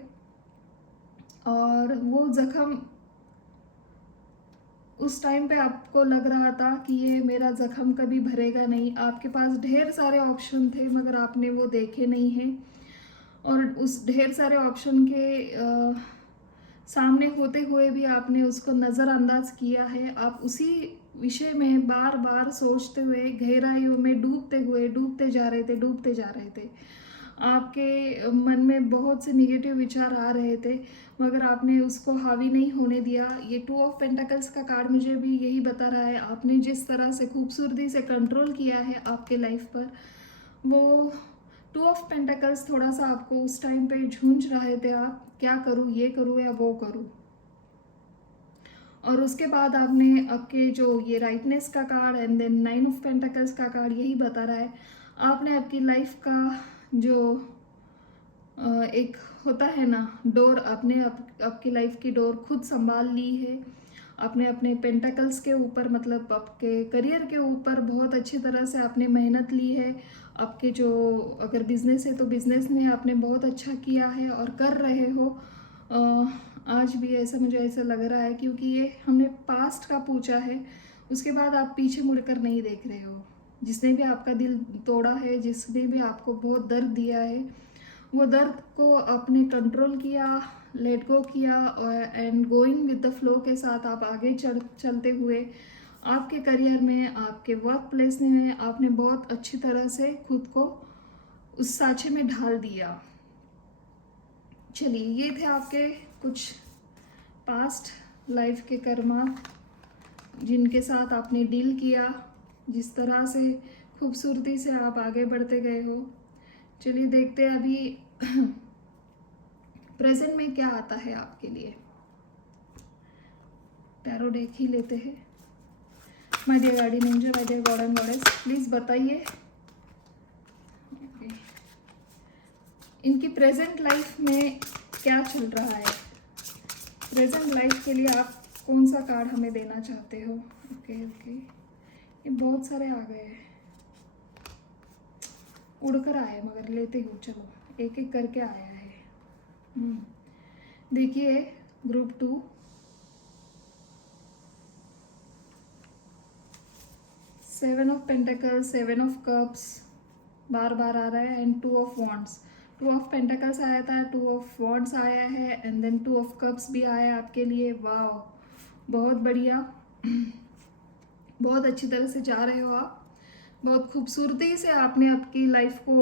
और वो ज़ख्म उस टाइम पे आपको लग रहा था कि ये मेरा ज़ख्म कभी भरेगा नहीं। आपके पास ढेर सारे ऑप्शन थे, मगर आपने वो देखे नहीं हैं, और उस ढेर सारे ऑप्शन के सामने होते हुए भी आपने उसको नज़रअंदाज किया है। आप उसी विषय में बार बार सोचते हुए गहराइयों में डूबते जा रहे थे, डूबते जा रहे थे। आपके मन में बहुत से निगेटिव विचार आ रहे थे, मगर आपने उसको हावी नहीं होने दिया। ये 2 ऑफ पेंटिकल्स का कार्ड मुझे भी यही बता रहा है। आपने जिस तरह से खूबसूरती से कंट्रोल किया है आपके लाइफ पर, वो 2 ऑफ पेंटिकल्स थोड़ा सा आपको उस टाइम पे झूंझ रहे थे, आप क्या करूँ, ये करूँ या वो करूँ। और उसके बाद आपने आपके जो ये राइटनेस का card and then 9 of pentacles का कार्ड यही बता रहा है, आपने आपकी लाइफ का जो एक होता है ना डोर, आपने आपकी लाइफ की डोर खुद संभाल ली है। आपने अपने पेंटिकल्स के ऊपर, मतलब आपके करियर के ऊपर बहुत अच्छी तरह से आपने मेहनत ली है। आपके जो अगर बिजनेस है तो बिजनेस में आपने बहुत अच्छा किया है और कर रहे हो। आज भी ऐसा मुझे ऐसा लग रहा है, क्योंकि ये हमने पास्ट का पूछा है, उसके बाद आप पीछे मुड़कर नहीं देख रहे हो। जिसने भी आपका दिल तोड़ा है, जिसने भी आपको बहुत दर्द दिया है, वो दर्द को आपने कंट्रोल किया, लेट गो किया और and going with the flow के साथ आप आगे चलते हुए आपके करियर में, आपके वर्क प्लेस में आपने बहुत अच्छी तरह से खुद को उस सांचे में ढाल दिया। चलिए, ये थे आपके कुछ पास्ट लाइफ के कर्मा जिनके साथ आपने डील किया, जिस तरह से खूबसूरती से आप आगे बढ़ते गए हो। चलिए देखते हैं अभी प्रेजेंट में क्या आता है आपके लिए। टैरो डेक ही लेते हैं। My dear guardian angel, my dear god and goddess, please बताइए इनकी प्रेजेंट लाइफ में क्या चल रहा है। प्रेजेंट लाइफ के लिए आप कौन सा कार्ड हमें देना चाहते हो। ओके, ये बहुत सारे आ गए हैं, उड़कर आए, मगर लेते हो। चलो एक एक करके आया है। देखिए group 2, seven of pentacles, 7 of cups बार बार आ रहा है and 2 of wands. 2 of pentacles आया था, 2 ऑफ वॉन्ड्स आया है एंड देन 2 ऑफ कप्स भी आया आपके लिए। वाह, बहुत बढ़िया, बहुत अच्छी तरह से जा रहे हो आप। बहुत खूबसूरती से आपने आपकी लाइफ को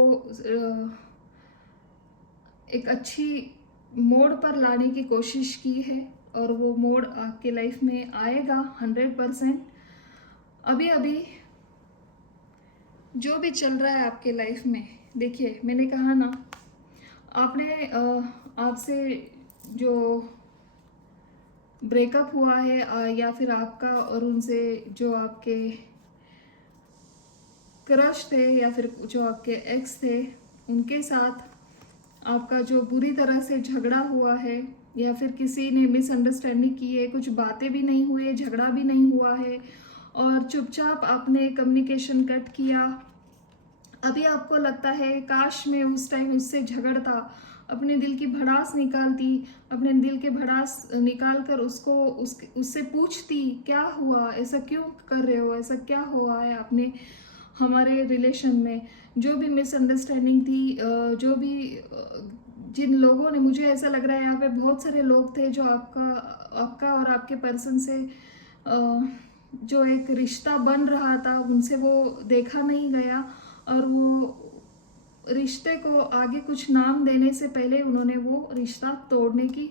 एक अच्छी मोड़ पर लाने की कोशिश की है और वो मोड़ आपके लाइफ में आएगा 100%। अभी अभी जो भी चल रहा है आपके लाइफ में, देखिए मैंने कहा ना, आपने आपसे जो ब्रेकअप हुआ है या फिर आपका और उनसे जो आपके क्रश थे या फिर जो आपके एक्स थे, उनके साथ आपका जो बुरी तरह से झगड़ा हुआ है या फिर किसी ने मिसअंडरस्टैंडिंग की है, कुछ बातें भी नहीं हुई है, झगड़ा भी नहीं हुआ है और चुपचाप आपने कम्युनिकेशन कट किया। अभी आपको लगता है काश मैं उस टाइम उससे झगड़ता, अपने दिल की भड़ास निकालती, अपने दिल के भड़ास निकाल कर उससे पूछती क्या हुआ, ऐसा क्यों कर रहे हो, ऐसा क्या हुआ है आपने हमारे रिलेशन में, जो भी मिसअंडरस्टैंडिंग थी, जो भी जिन लोगों ने, मुझे ऐसा लग रहा है यहाँ पे बहुत सारे लोग थे जो आपका और आपके पर्सन से जो एक रिश्ता बन रहा था उनसे वो देखा नहीं गया और वो रिश्ते को आगे कुछ नाम देने से पहले उन्होंने वो रिश्ता तोड़ने की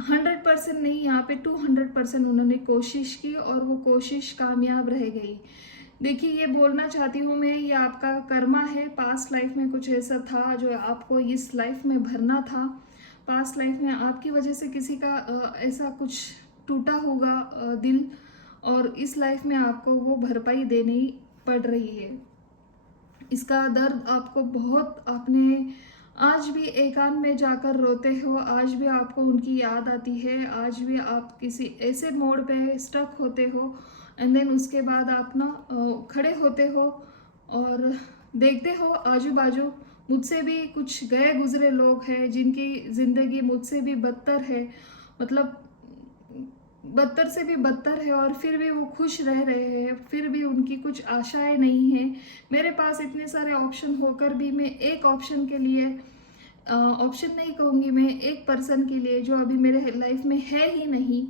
100% नहीं, यहाँ पे 200% उन्होंने कोशिश की और वो कोशिश कामयाब रह गई। देखिए, ये बोलना चाहती हूँ मैं, ये आपका कर्मा है। पास्ट लाइफ में कुछ ऐसा था जो आपको इस लाइफ में भरना था। पास्ट लाइफ में आपकी वजह से किसी का ऐसा कुछ टूटा होगा दिल, और इस लाइफ में आपको वो भरपाई देनी पड़ रही है। इसका दर्द आपको बहुत, आपने आज भी एकांत में जाकर रोते हो, आज भी आपको उनकी याद आती है, आज भी आप किसी ऐसे मोड़ पे स्टक होते हो एंड देन उसके बाद आप ना खड़े होते हो और देखते हो आजू बाजू मुझसे भी कुछ गए गुजरे लोग हैं जिनकी ज़िंदगी मुझसे भी बदतर है, मतलब बदतर से भी बदतर है, और फिर भी वो खुश रह रहे हैं, फिर भी उनकी कुछ आशाएं नहीं हैं। मेरे पास इतने सारे ऑप्शन होकर भी मैं एक ऑप्शन के लिए ऑप्शन नहीं कहूँगी मैं, एक पर्सन के लिए जो अभी मेरे लाइफ में है ही नहीं,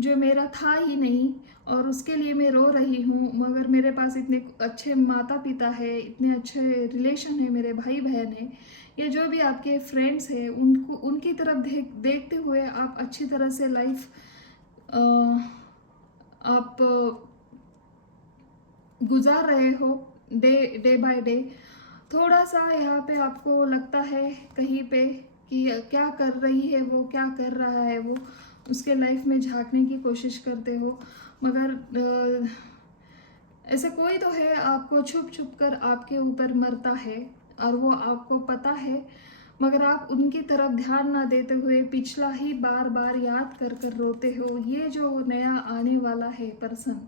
जो मेरा था ही नहीं, और उसके लिए मैं रो रही हूँ। मगर मेरे पास इतने अच्छे माता पिता है, इतने अच्छे रिलेशन है, मेरे भाई बहन है, या जो भी आपके फ्रेंड्स हैं, उनको उनकी तरफ देखते हुए आप अच्छी तरह से लाइफ आप गुजार रहे हो डे डे बाय डे। थोड़ा सा यहाँ पे आपको लगता है कहीं पे कि क्या कर रही है वो, क्या कर रहा है वो, उसके लाइफ में झांकने की कोशिश करते हो। मगर ऐसा कोई तो है आपको छुप छुप कर आपके ऊपर मरता है, और वो आपको पता है, मगर आप उनकी तरफ ध्यान ना देते हुए पिछला ही बार बार याद कर कर रोते हो। ये जो नया आने वाला है पर्सन,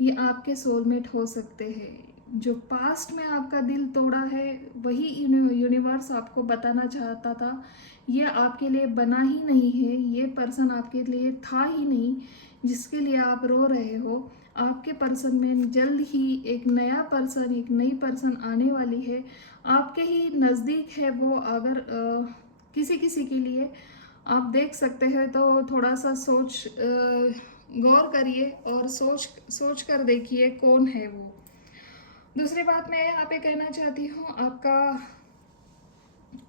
ये आपके सोलमेट हो सकते हैं। जो पास्ट में आपका दिल तोड़ा है, वही यूनिवर्स आपको बताना चाहता था, ये आपके लिए बना ही नहीं है, ये पर्सन आपके लिए था ही नहीं जिसके लिए आप रो रहे हो। आपके पर्सन में जल्द ही एक नया पर्सन, एक नई पर्सन आने वाली है, आपके ही नज़दीक है वो। अगर किसी किसी के लिए आप देख सकते हैं तो थोड़ा सा गौर करिए और सोच कर देखिए कौन है वो। दूसरी बात मैं यहाँ पे कहना चाहती हूँ, आपका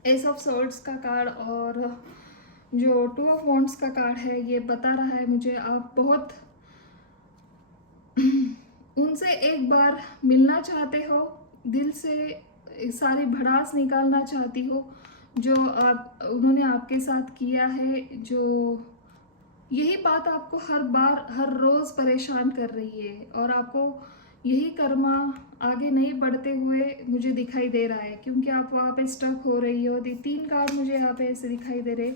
एस ऑफ सोर्ड्स का कार्ड और जो टू ऑफ वॉन्ड्स का कार्ड है, ये बता रहा है मुझे आप बहुत उनसे एक बार मिलना चाहते हो, दिल से सारी भड़ास निकालना चाहती हो जो आप उन्होंने आपके साथ किया है। जो यही बात आपको हर बार हर रोज़ परेशान कर रही है, और आपको यही कर्मा आगे नहीं बढ़ते हुए मुझे दिखाई दे रहा है, क्योंकि आप वहाँ पे स्टक हो रही हो। 3 कार्ड मुझे यहाँ पे ऐसे दिखाई दे रहे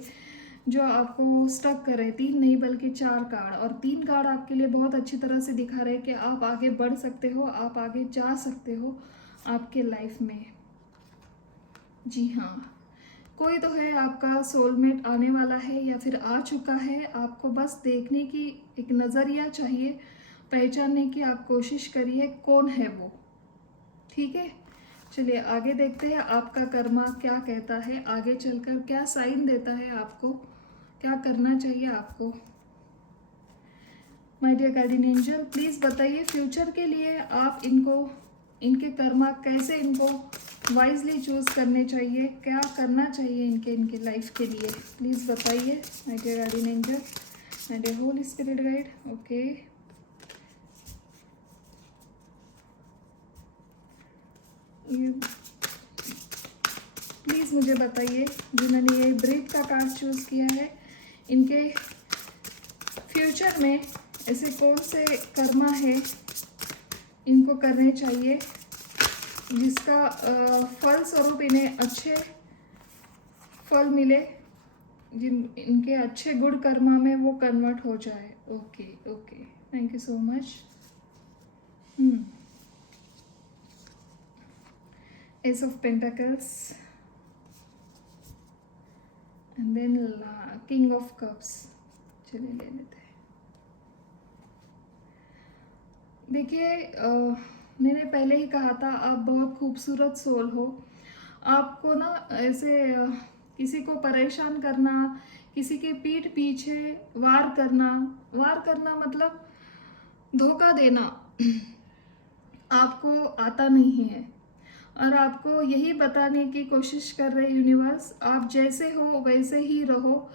जो आपको स्टक कर रहे, 3 नहीं बल्कि 4 कार्ड, और 3 कार्ड आपके लिए बहुत अच्छी तरह से दिखा रहे कि आप आगे बढ़ सकते हो, आप आगे जा सकते हो आपके लाइफ में। जी हाँ, कोई तो है आपका सोलमेट आने वाला है या फिर आ चुका है। आपको बस देखने की एक नज़रिया चाहिए, पहचानने की आप कोशिश करिए कौन है वो। ठीक है, चलिए आगे देखते हैं आपका कर्मा क्या कहता है, आगे चलकर क्या साइन देता है आपको, क्या करना चाहिए आपको। My dear guardian angel, please बताइए फ्यूचर के लिए आप इनके कर्मा कैसे इनको वाइजली चूज़ करने चाहिए, क्या करना चाहिए इनके लाइफ के लिए, प्लीज़ बताइए my dear guardian angel, my dear holy spirit guide. Okay, please मुझे बताइए जिन्होंने ये ब्रेथ का कार्ड चूज़ किया है, इनके फ्यूचर में ऐसे कौन से कर्मा है इनको करने चाहिए जिसका फल स्वरूप इन्हें अच्छे फल मिले, जिन इनके अच्छे गुड कर्मा में वो कन्वर्ट हो जाए। Okay okay, thank you so much. Ace of pentacles and then king of cups. चलिए ले लेते हैं। देखिए, मैंने पहले ही कहा था आप बहुत खूबसूरत सोल हो। आपको ना ऐसे किसी को परेशान करना, किसी के पीठ पीछे वार करना मतलब धोखा देना आपको आता नहीं है, और आपको यही बताने की कोशिश कर रहे यूनिवर्स, आप जैसे हो वैसे ही रहो।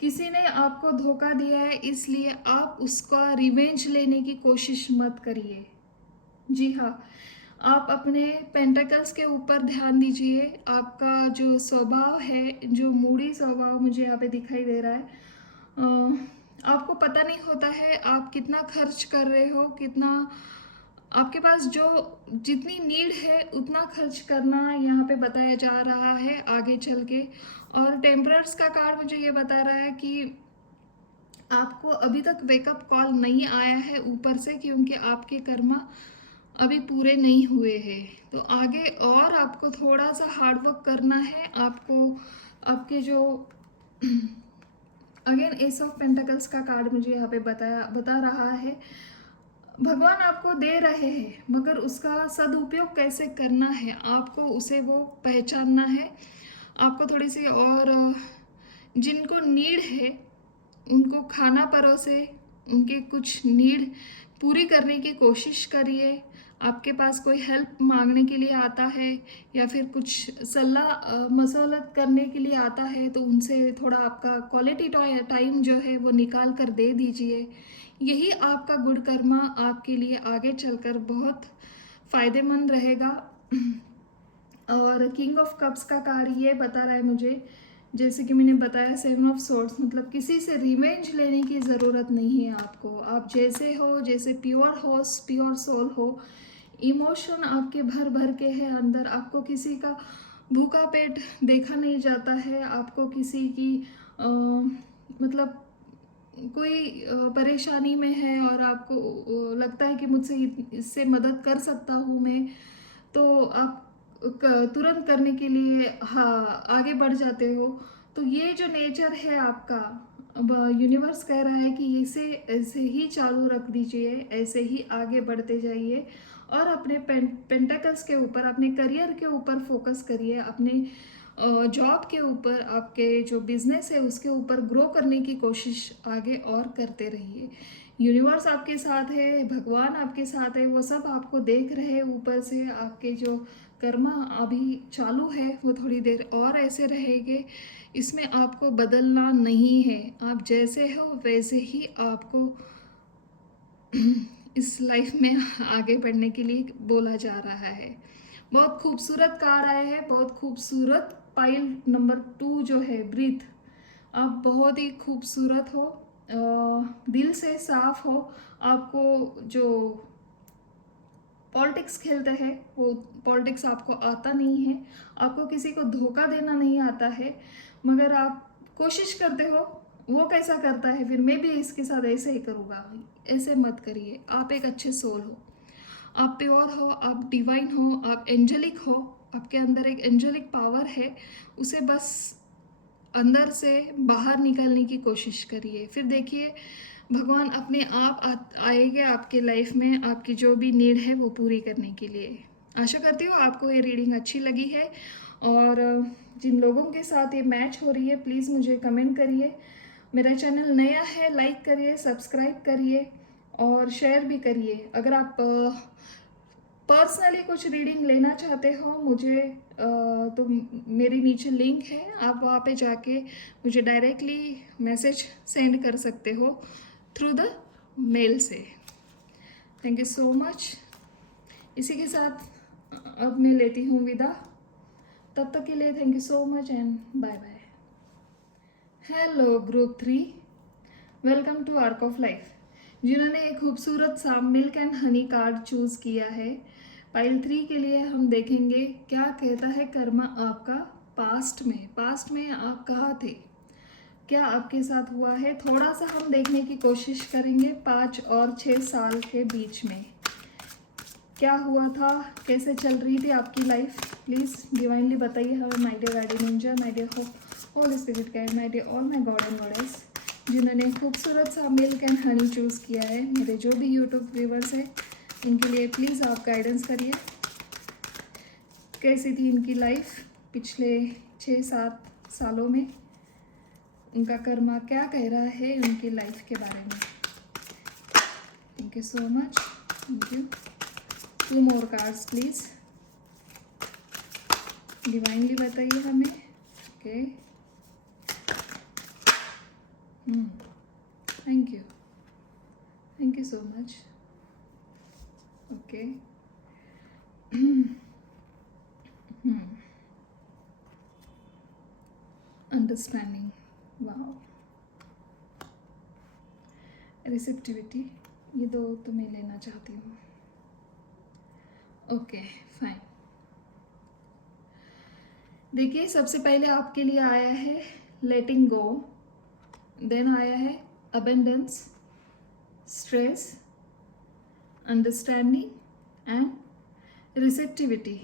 किसी ने आपको धोखा दिया है, इसलिए आप उसका रिवेंज लेने की कोशिश मत करिए। जी हाँ, आप अपने पेंटिकल्स के ऊपर ध्यान दीजिए। आपका जो स्वभाव है, जो मूडी स्वभाव मुझे यहाँ पे दिखाई दे रहा है, आपको पता नहीं होता है आप कितना खर्च कर रहे हो, कितना आपके पास जो जितनी नीड है उतना खर्च करना यहाँ पे बताया जा रहा है आगे चल के। और टेम्परर्स का कार्ड मुझे ये बता रहा है कि आपको अभी तक वेकअप कॉल नहीं आया है ऊपर से, क्योंकि आपके कर्मा अभी पूरे नहीं हुए हैं। तो आगे और आपको थोड़ा सा हार्डवर्क करना है। आपको आपके जो अगेन एस ऑफ पेंटिकल्स का कार्ड मुझे यहाँ पे बता रहा है भगवान आपको दे रहे हैं, मगर उसका सदुपयोग कैसे करना है आपको उसे वो पहचानना है। आपको थोड़ी सी और जिनको नीड है उनको खाना परोसे, उनके कुछ नीड पूरी करने की कोशिश करिए। आपके पास कोई हेल्प मांगने के लिए आता है या फिर कुछ सलाह मशवरत करने के लिए आता है तो उनसे थोड़ा आपका क्वालिटी टाइम जो है वो निकाल कर दे दीजिए। यही आपका गुड कर्मा आपके लिए आगे चलकर बहुत फ़ायदेमंद रहेगा। और किंग ऑफ कप्स का कार्ड ये बता रहा है मुझे, जैसे कि मैंने बताया, 7 ऑफ सोर्ड्स, मतलब किसी से रिवेंज लेने की ज़रूरत नहीं है आपको। आप जैसे हो, जैसे प्योर सोल हो, इमोशन आपके भर भर के हैं अंदर, आपको किसी का भूखा पेट देखा नहीं जाता है, आपको किसी की मतलब कोई परेशानी में है और आपको लगता है कि मुझसे इससे मदद कर सकता हूँ मैं, तो आप तुरंत करने के लिए हाँ आगे बढ़ जाते हो। तो ये जो नेचर है आपका, अब यूनिवर्स कह रहा है कि इसे ऐसे ही चालू रख दीजिए, ऐसे ही आगे बढ़ते जाइए और अपने पेंटाकल्स के ऊपर, अपने करियर के ऊपर फोकस करिए, अपने जॉब के ऊपर, आपके जो बिजनेस है उसके ऊपर ग्रो करने की कोशिश आगे और करते रहिए। यूनिवर्स आपके साथ है, भगवान आपके साथ है, वो सब आपको देख रहे हैं ऊपर से। आपके जो कर्मा अभी चालू है वो थोड़ी देर और ऐसे रहेंगे, इसमें आपको बदलना नहीं है। आप जैसे हो वैसे ही आपको इस लाइफ में आगे बढ़ने के लिए बोला जा रहा है। बहुत खूबसूरत कार्ड आए हैं, बहुत खूबसूरत। पाइल नंबर 2 जो है, ब्रीथ। आप बहुत ही खूबसूरत हो, दिल से साफ हो। आपको जो पॉलिटिक्स खेलते हैं वो पॉलिटिक्स आपको आता नहीं है, आपको किसी को धोखा देना नहीं आता है, मगर आप कोशिश करते हो। वो कैसा करता है फिर मैं भी इसके साथ ऐसे ही करूँगा, ऐसे मत करिए। आप एक अच्छे सोल हो, आप प्योर हो, आप डिवाइन हो, आप एंजेलिक हो, आपके अंदर एक एंजेलिक पावर है। उसे बस अंदर से बाहर निकालने की कोशिश करिए, फिर देखिए भगवान अपने आप आएंगे आपके लाइफ में, आपकी जो भी नीड है वो पूरी करने के लिए। आशा करती हूँ आपको ये रीडिंग अच्छी लगी है, और जिन लोगों के साथ ये मैच हो रही है प्लीज़ मुझे कमेंट करिए। मेरा चैनल नया है, लाइक करिए, सब्सक्राइब करिए और शेयर भी करिए। अगर आप पर्सनली कुछ रीडिंग लेना चाहते हो मुझे, तो मेरी नीचे लिंक है, आप वहाँ पे जाके मुझे डायरेक्टली मैसेज सेंड कर सकते हो थ्रू द मेल से। Thank you so much. इसी के साथ अब मैं लेती हूँ विदा। तब तक के लिए thank you so much and bye bye. Hello group 3, welcome to arc of life. जिन्होंने एक खूबसूरत सा milk and honey card choose किया है, पाइल 3 के लिए हम देखेंगे क्या कहता है कर्मा आपका पास्ट में आप कहाँ थे, क्या आपके साथ हुआ है, थोड़ा सा हम देखने की कोशिश करेंगे 5 और 6 साल के बीच में क्या हुआ था, कैसे चल रही थी आपकी लाइफ। प्लीज़ डिवाइनली बताइए हमें, my dear guardian angel, my dear holy spirit guide, my dear all my god and goddess, जिन्होंने खूबसूरत सा मिल्क एंड हनी चूज़ किया है। मेरे जो भी यूट्यूब व्यूवर्स हैं इनके लिए प्लीज़ आप गाइडेंस करिए, कैसी थी इनकी लाइफ पिछले 6-7 सालों में, उनका कर्मा क्या कह रहा है उनकी लाइफ के बारे में। Thank you so much, thank you. 2 more cards please, divinely बताइए हमें। Okay, thank you so much. Okay, understanding, wow, receptivity, ये 2 तो मैं लेना चाहती हूँ। Okay fine. देखिए सबसे पहले आपके लिए आया है लेटिंग गो, देन आया है abundance, stress, understanding and receptivity.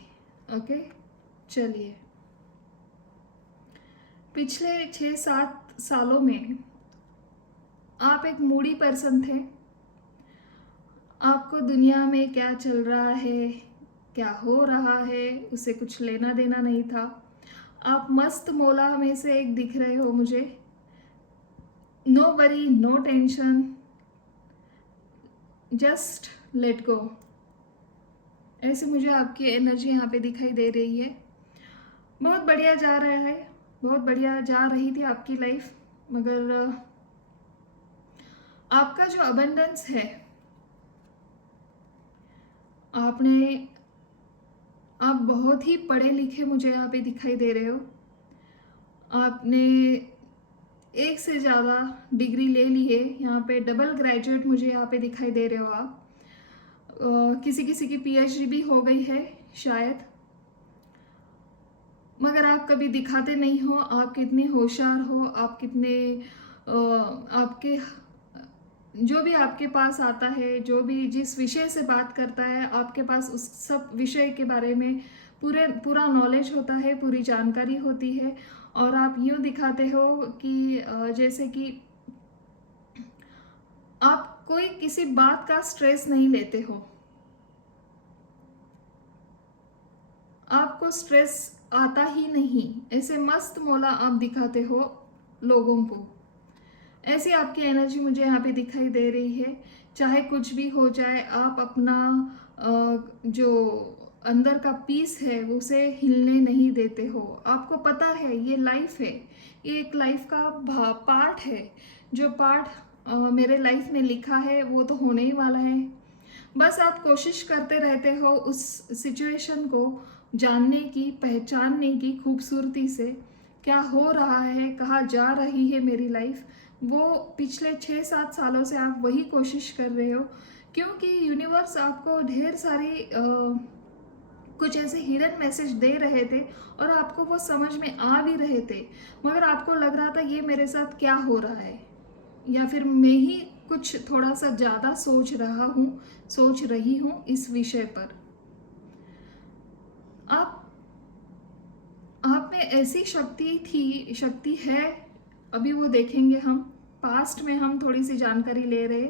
Okay, चलिए पिछले 6-7 सालों में आप एक मूडी पर्सन थे। आपको दुनिया में क्या चल रहा है, क्या हो रहा है, उससे कुछ लेना देना नहीं था। आप मस्त मोला में से एक दिख रहे हो मुझे। No worry, no tension, just let go, ऐसे मुझे आपकी एनर्जी यहाँ पे दिखाई दे रही है। बहुत बढ़िया जा रहा है, बहुत बढ़िया जा रही थी आपकी लाइफ, मगर आपका जो अबंडेंस है, आप बहुत ही पढ़े लिखे मुझे यहाँ पे दिखाई दे रहे हो। आपने एक से ज़्यादा डिग्री ले ली है, यहाँ पे डबल ग्रेजुएट मुझे यहाँ पे दिखाई दे रहे हो आप। किसी किसी की पीएचडी भी हो गई है शायद, मगर आप कभी दिखाते नहीं हो आप कितने होशियार हो, आप कितने आपके जो भी आपके पास आता है, जो भी जिस विषय से बात करता है, आपके पास उस सब विषय के बारे में पूरा नॉलेज होता है, पूरी जानकारी होती है। और आप यूँ दिखाते हो कि जैसे कि आप कोई किसी बात का स्ट्रेस नहीं लेते हो, आपको स्ट्रेस आता ही नहीं, ऐसे मस्त मौला आप दिखाते हो लोगों को। ऐसी आपकी एनर्जी मुझे यहाँ पे दिखाई दे रही है। चाहे कुछ भी हो जाए, आप अपना जो अंदर का पीस है उसे हिलने नहीं देते हो। आपको पता है ये लाइफ है, ये एक लाइफ का पार्ट है। जो पार्ट मेरे लाइफ में लिखा है वो तो होने ही वाला है। बस आप कोशिश करते रहते हो उस सिचुएशन को जानने की, पहचानने की खूबसूरती से, क्या हो रहा है, कहाँ जा रही है मेरी लाइफ। वो पिछले 6-7 सालों से आप वही कोशिश कर रहे हो, क्योंकि यूनिवर्स आपको ढेर सारी कुछ ऐसे हिडन मैसेज दे रहे थे और आपको वो समझ में आ भी रहे थे, मगर आपको लग रहा था ये मेरे साथ क्या हो रहा है, या फिर मैं ही कुछ थोड़ा सा ज़्यादा सोच रही हूँ इस विषय पर। आप में ऐसी शक्ति है, अभी वो देखेंगे हम। पास्ट में हम थोड़ी सी जानकारी ले रहे,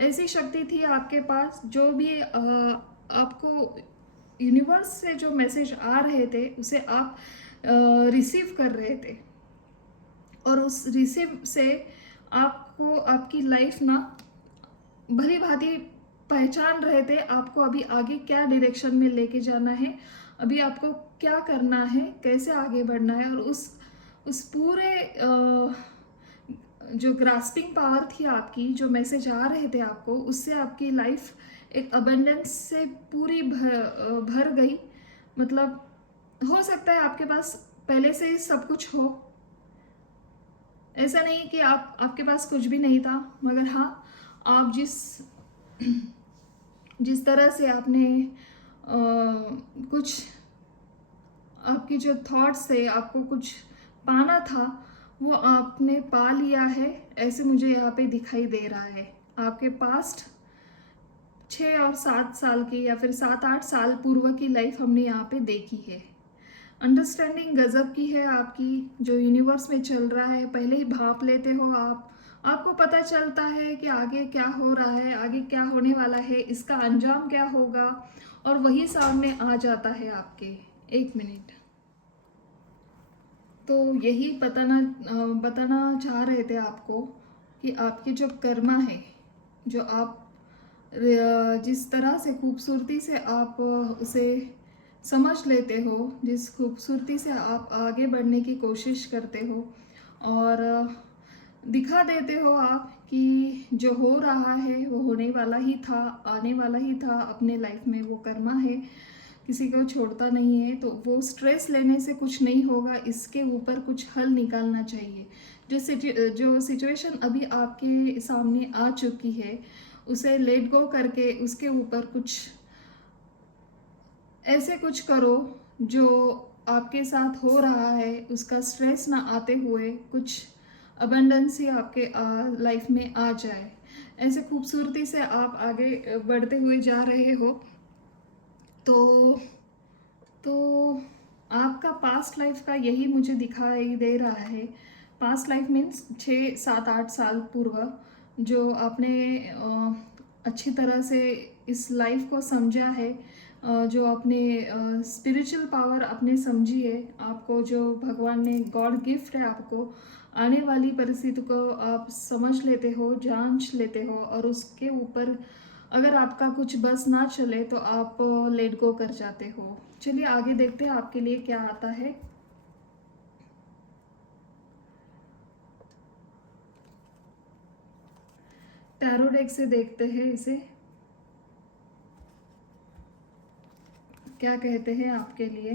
ऐसी शक्ति थी आपके पास जो भी आपको यूनिवर्स से जो मैसेज आ रहे थे उसे आप रिसीव कर रहे थे, और उस रिसीव से आपको आपकी लाइफ ना भली भांति पहचान रहे थे। आपको अभी आगे क्या डायरेक्शन में लेके जाना है, अभी आपको क्या करना है, कैसे आगे बढ़ना है, और उस पूरे जो ग्रास्पिंग पावर थी आपकी, जो मैसेज आ रहे थे आपको, उससे आपकी लाइफ एक अबंडेंस से पूरी भर गई। मतलब हो सकता है आपके पास पहले से ही सब कुछ हो, ऐसा नहीं कि आपके पास कुछ भी नहीं था, मगर हाँ, आप जिस तरह से आपने कुछ आपकी जो थॉट्स थे, आपको कुछ पाना था, वो आपने पा लिया है, ऐसे मुझे यहाँ पे दिखाई दे रहा है। आपके पास्ट 6 और 7 साल की या फिर 7-8 साल पूर्व की लाइफ हमने यहाँ पे देखी है। अंडरस्टैंडिंग गजब की है आपकी, जो यूनिवर्स में चल रहा है पहले ही भाप लेते हो आप। आपको पता चलता है कि आगे क्या हो रहा है, आगे क्या होने वाला है, इसका अंजाम क्या होगा, और वही सामने आ जाता है आपके। 1 मिनट। तो यही बताना चाह रहे थे आपको कि आपके जो कर्मा है, जो आप जिस तरह से खूबसूरती से आप उसे समझ लेते हो, जिस खूबसूरती से आप आगे बढ़ने की कोशिश करते हो और दिखा देते हो आप कि जो हो रहा है वो होने वाला ही था, आने वाला ही था अपने लाइफ में, वो कर्मा है, किसी को छोड़ता नहीं है। तो वो स्ट्रेस लेने से कुछ नहीं होगा, इसके ऊपर कुछ हल निकालना चाहिए। जो सिचुएशन अभी आपके सामने आ चुकी है उसे लेट गो करके उसके ऊपर कुछ ऐसे कुछ करो जो आपके साथ हो रहा है उसका स्ट्रेस ना आते हुए कुछ अबंडेंस ही आपके लाइफ में आ जाए। ऐसे खूबसूरती से आप आगे बढ़ते हुए जा रहे हो। तो आपका पास्ट लाइफ का यही मुझे दिखाई दे रहा है। पास्ट लाइफ मीन्स 6-7-8 साल पूर्व, जो आपने अच्छी तरह से इस लाइफ को समझा है, जो अपने स्पिरिचुअल पावर अपने समझिए, आपको जो भगवान ने गॉड गिफ्ट है आपको, आने वाली परिस्थिति को आप समझ लेते हो, जांच लेते हो, और उसके ऊपर अगर आपका कुछ बस ना चले तो आप लेट गो कर जाते हो। चलिए आगे देखते हैं आपके लिए क्या आता है। टैरो डेक से देखते हैं इसे क्या कहते हैं आपके लिए।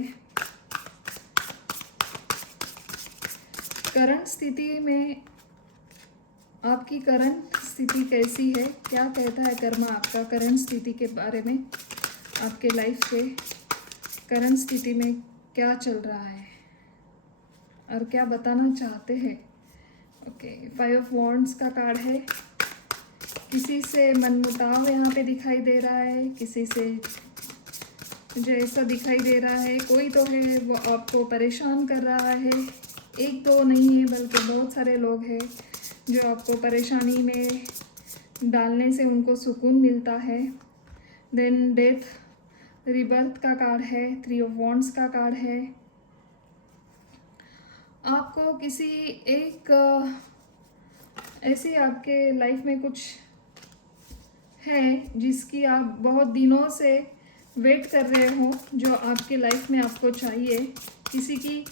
करंट स्थिति में आपकी करंट स्थिति कैसी है, क्या कहता है कर्मा आपका करंट स्थिति के बारे में, आपके लाइफ के करंट स्थिति में क्या चल रहा है और क्या बताना चाहते हैं। ओके, 5 ऑफ वॉन्ड्स का कार्ड है। किसी से मनमुटाव यहाँ पे दिखाई दे रहा है, किसी से मुझे ऐसा दिखाई दे रहा है, कोई तो है वो आपको परेशान कर रहा है। एक तो नहीं है बल्कि बहुत सारे लोग हैं जो आपको परेशानी में डालने से उनको सुकून मिलता है। देन डेथ, रिबर्थ का कार्ड है, 3 ऑफ वॉन्ड्स का कार्ड है। आपको किसी एक ऐसी आपके लाइफ में कुछ है जिसकी आप बहुत दिनों से वेट कर रहे हो, जो आपके लाइफ में आपको चाहिए। किसी की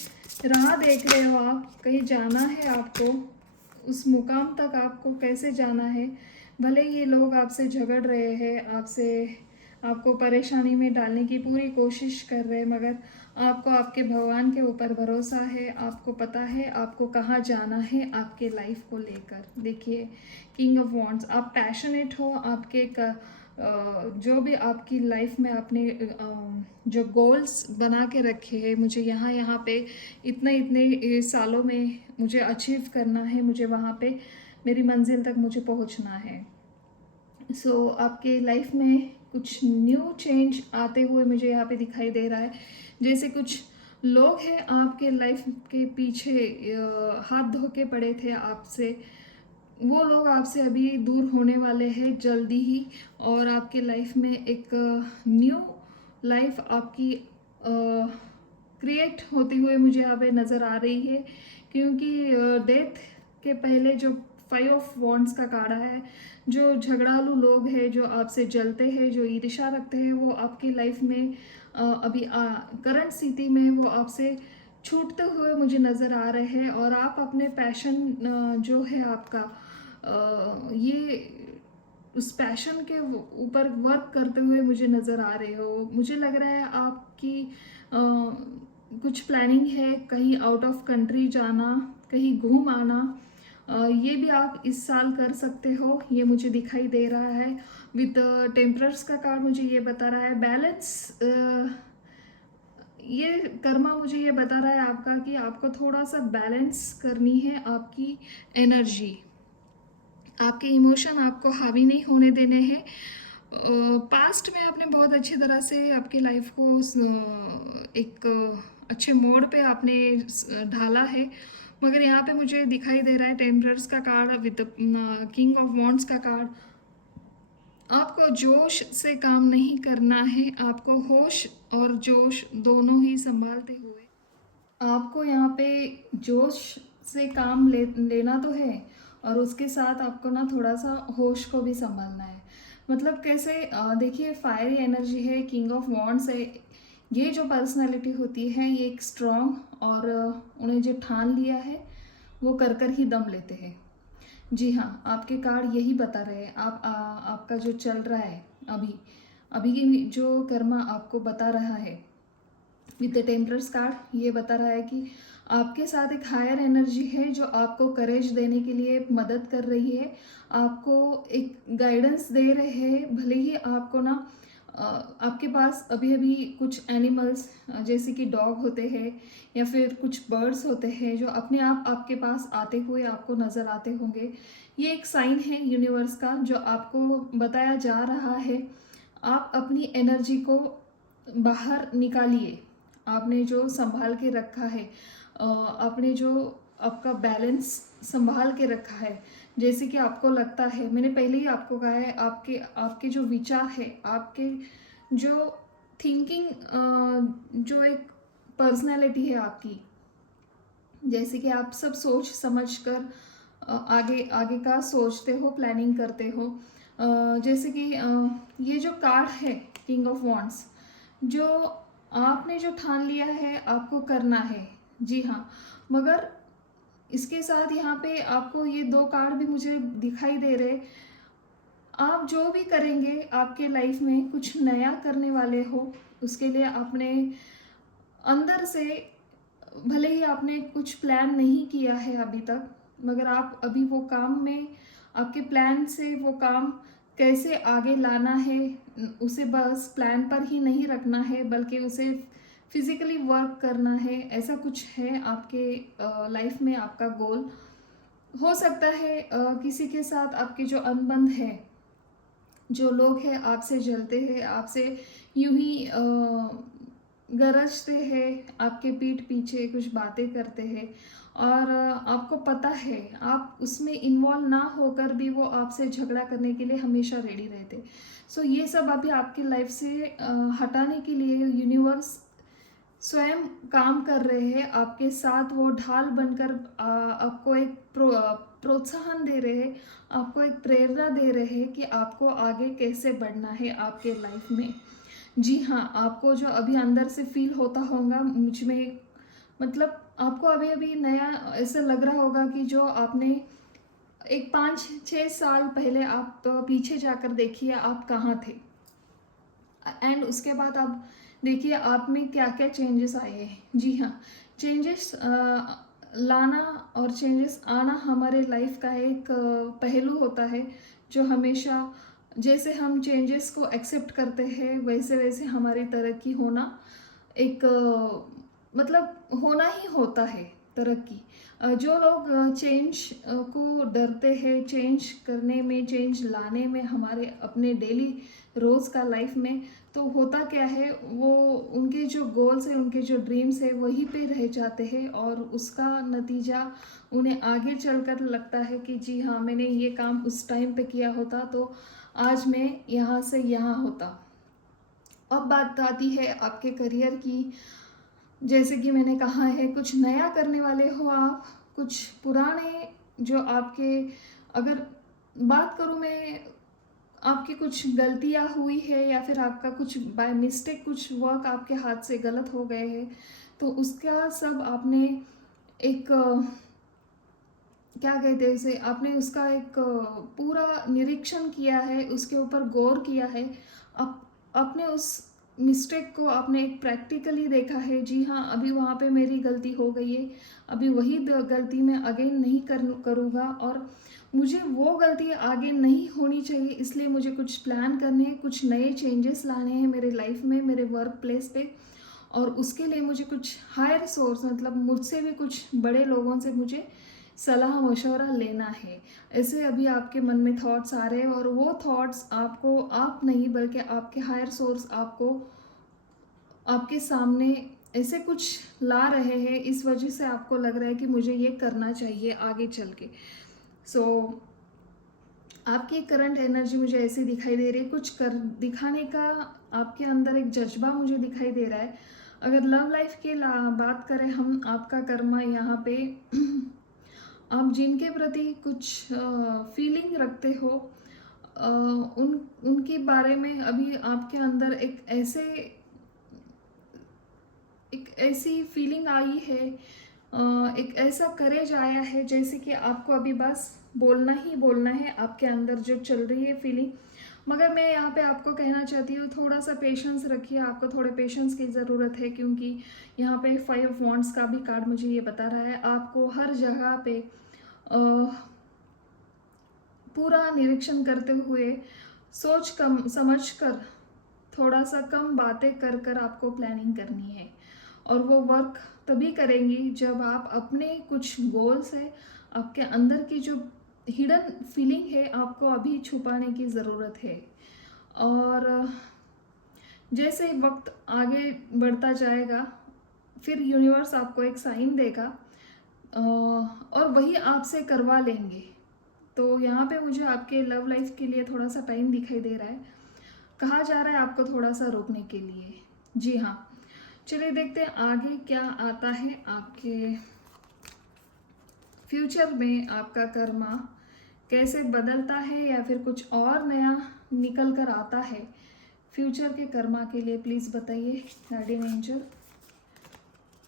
राह देख रहे हो आप, कहीं जाना है आपको, उस मुकाम तक आपको कैसे जाना है। भले ये लोग आपसे झगड़ रहे हैं, आपको परेशानी में डालने की पूरी कोशिश कर रहे हैं, मगर आपको आपके भगवान के ऊपर भरोसा है, आपको पता है आपको कहाँ जाना है आपके लाइफ को लेकर। देखिए किंग ऑफ वॉन्ड्स, आप पैशनेट हो, आपके जो भी आपकी लाइफ में आपने जो गोल्स बना के रखे हैं, मुझे यहाँ यहाँ पे इतने इतने सालों में मुझे अचीव करना है, मुझे वहाँ पे मेरी मंजिल तक मुझे पहुँचना है। सो आपके लाइफ में कुछ न्यू चेंज आते हुए मुझे यहाँ पे दिखाई दे रहा है। जैसे कुछ लोग हैं आपके लाइफ के पीछे हाथ धो के पड़े थे आपसे, वो लोग आपसे अभी दूर होने वाले हैं जल्दी ही, और आपके लाइफ में एक न्यू लाइफ आपकी क्रिएट होती हुए मुझे यहाँ पे नज़र आ रही है। क्योंकि डेथ के पहले जो 5 ऑफ वॉन्ड्स का कार्ड है, जो झगड़ालू लोग हैं, जो आपसे जलते हैं, जो ईर्ष्या रखते हैं, वो आपकी लाइफ में अभी करंट स्थिति में वो आपसे छूटते हुए मुझे नज़र आ रहे हैं। और आप अपने पैशन जो है आपका ये उस पैशन के ऊपर वर्क करते हुए मुझे नज़र आ रहे हो। मुझे लग रहा है आपकी कुछ प्लानिंग है, कहीं आउट ऑफ कंट्री जाना, कहीं घूम आना, ये भी आप इस साल कर सकते हो, ये मुझे दिखाई दे रहा है। विद टेम्परर्स का कार्ड मुझे ये बता रहा है बैलेंस। ये कर्मा मुझे ये बता रहा है आपका कि आपको थोड़ा सा बैलेंस करनी है आपकी एनर्जी, आपके इमोशन आपको हावी नहीं होने देने हैं। पास्ट में आपने बहुत अच्छी तरह से आपकी लाइफ को एक अच्छे मोड़ पे आपने ढाला है, मगर यहाँ पे मुझे दिखाई दे रहा है टेम्परर्स का card with king of wands का कार्ड। आपको जोश से काम नहीं करना है, आपको होश और जोश दोनों ही संभालते हुए आपको यहाँ पे जोश से काम लेना तो है, और उसके साथ आपको ना थोड़ा सा होश को भी संभालना है। मतलब कैसे, देखिए फायरी एनर्जी है, किंग ऑफ वॉन्ड्स है। ये जो पर्सनालिटी होती है ये एक स्ट्रॉन्ग, और उन्हें जो ठान लिया है वो कर कर ही दम लेते हैं। जी हाँ, आपके कार्ड यही बता रहे हैं। आपका जो चल रहा है अभी अभी की जो कर्मा आपको बता रहा है विद द टेम्परर्स कार्ड, ये बता रहा है कि आपके साथ एक हायर एनर्जी है जो आपको करेज देने के लिए मदद कर रही है, आपको एक गाइडेंस दे रहे हैं। भले ही आपको ना आपके पास अभी अभी कुछ एनिमल्स जैसे कि डॉग होते हैं या फिर कुछ बर्ड्स होते हैं जो अपने आप आपके पास आते हुए आपको नज़र आते होंगे। ये एक साइन है यूनिवर्स का जो आपको बताया जा रहा है। आप अपनी एनर्जी को बाहर निकालिए, आपने जो संभाल के रखा है, आपने जो आपका बैलेंस संभाल के रखा है, जैसे कि आपको लगता है, मैंने पहले ही आपको कहा है, आपके आपके जो विचार है, आपके जो थिंकिंग, जो एक पर्सनैलिटी है आपकी, जैसे कि आप सब सोच समझ कर आगे आगे का सोचते हो, प्लानिंग करते हो। जैसे कि ये जो कार्ड है किंग ऑफ वॉन्ड्स, जो आपने जो ठान लिया है आपको करना है, जी हाँ। मगर इसके साथ यहाँ पे आपको ये दो कार्ड भी मुझे दिखाई दे रहे। आप जो भी करेंगे आपके लाइफ में कुछ नया करने वाले हो, उसके लिए आपने अंदर से, भले ही आपने कुछ प्लान नहीं किया है अभी तक, मगर आप अभी वो काम में, आपके प्लान से वो काम कैसे आगे लाना है, उसे बस प्लान पर ही नहीं रखना है बल्कि उसे फिजिकली वर्क करना है, ऐसा कुछ है आपके लाइफ में। आपका गोल हो सकता है किसी के साथ आपके जो अनबन है, जो लोग हैं आपसे जलते हैं, आपसे यूं ही गरजते हैं, आपके पीठ पीछे कुछ बातें करते हैं, और आपको पता है आप उसमें इन्वॉल्व ना होकर भी वो आपसे झगड़ा करने के लिए हमेशा रेडी रहते। सो ये सब अभी आपकी लाइफ से हटाने के लिए यूनिवर्स स्वयं काम कर रहे हैं आपके साथ। वो ढाल बनकर आपको एक प्रोत्साहन दे रहे हैं, आपको एक प्रेरणा दे रहे हैं कि आपको आगे कैसे बढ़ना है आपके लाइफ में। जी हाँ, आपको जो अभी अंदर से फील होता होगा मुझ में, मतलब आपको अभी अभी नया ऐसा लग रहा होगा कि जो आपने एक 5-6 साल पहले आप पीछे जाकर देखिए आप कहाँ थे, एंड उसके बाद आप देखिए आप में क्या क्या चेंजेस आए हैं। जी हाँ, चेंजेस लाना और चेंजेस आना हमारे लाइफ का एक पहलू होता है, जो हमेशा, जैसे हम चेंजेस को एक्सेप्ट करते हैं वैसे वैसे हमारी तरक्की होना एक मतलब होना ही होता है तरक्की। जो लोग चेंज को डरते हैं, चेंज करने में, चेंज लाने में हमारे अपने डेली रोज़ का लाइफ में, तो होता क्या है, वो उनके जो गोल्स हैं, उनके जो ड्रीम्स है वहीं पे रह जाते हैं, और उसका नतीजा उन्हें आगे चलकर लगता है कि जी हाँ, मैंने ये काम उस टाइम पे किया होता तो आज मैं यहाँ से यहाँ होता। अब बात आती है आपके करियर की। जैसे कि मैंने कहा है, कुछ नया करने वाले हो आप, कुछ पुराने जो आपके, अगर बात करूँ मैं, आपकी कुछ गलतियाँ हुई है या फिर आपका कुछ बाय मिस्टेक कुछ वर्क आपके हाथ से गलत हो गए हैं, तो उसका सब आपने एक क्या कहते हैं उसे, आपने उसका एक पूरा निरीक्षण किया है, उसके ऊपर गौर किया है। आप आपने उस मिस्टेक को आपने एक प्रैक्टिकली देखा है। जी हाँ, अभी वहाँ पे मेरी गलती हो गई है, अभी वही गलती मैं अगेन नहीं करूँगा, और मुझे वो गलती आगे नहीं होनी चाहिए, इसलिए मुझे कुछ प्लान करने हैं, कुछ नए चेंजेस लाने हैं मेरे लाइफ में, मेरे वर्क प्लेस पे, और उसके लिए मुझे कुछ हायर सोर्स, मतलब मुझसे भी कुछ बड़े लोगों से मुझे सलाह मशवरा लेना है। ऐसे अभी आपके मन में थॉट्स आ रहे हैं, और वो थॉट्स आपको, आप नहीं बल्कि आपके हायर सोर्स आपको आपके सामने ऐसे कुछ ला रहे हैं, इस वजह से आपको लग रहा है कि मुझे ये करना चाहिए आगे चल के। सो आपकी करंट एनर्जी मुझे ऐसी दिखाई दे रही है, कुछ कर दिखाने का आपके अंदर एक जज्बा मुझे दिखाई दे रहा है। अगर लव लाइफ की बात करें हम, आपका कर्मा यहाँ पे आप जिनके प्रति कुछ फीलिंग रखते हो, उनके बारे में अभी आपके अंदर एक ऐसी फीलिंग आई है, एक ऐसा करेज आया है, जैसे कि आपको अभी बस बोलना ही बोलना है, आपके अंदर जो चल रही है फीलिंग। मगर मैं यहाँ पे आपको कहना चाहती हूँ, थोड़ा सा पेशेंस रखिए, आपको थोड़े पेशेंस की ज़रूरत है, क्योंकि यहाँ पे 5 वॉन्ड्स का भी कार्ड मुझे ये बता रहा है, आपको हर जगह पे अ, पूरा निरीक्षण करते हुए, सोच कम समझ कर, थोड़ा सा कम बातें कर कर आपको प्लानिंग करनी है, और वो वर्क तभी करेंगी जब आप अपने कुछ गोल्स है, आपके अंदर की जो हिडन फीलिंग है, आपको अभी छुपाने की ज़रूरत है। और जैसे वक्त आगे बढ़ता जाएगा, फिर यूनिवर्स आपको एक साइन देगा, और वही आपसे करवा लेंगे। तो यहाँ पे मुझे आपके लव लाइफ के लिए थोड़ा सा टाइम दिखाई दे रहा है, कहा जा रहा है आपको थोड़ा सा रोकने के लिए। जी हाँ, चलिए देखते हैं आगे क्या आता है आपके फ्यूचर में। आपका कर्मा कैसे बदलता है या फिर कुछ और नया निकल कर आता है फ्यूचर के कर्मा के लिए, प्लीज़ बताइए guardian angel.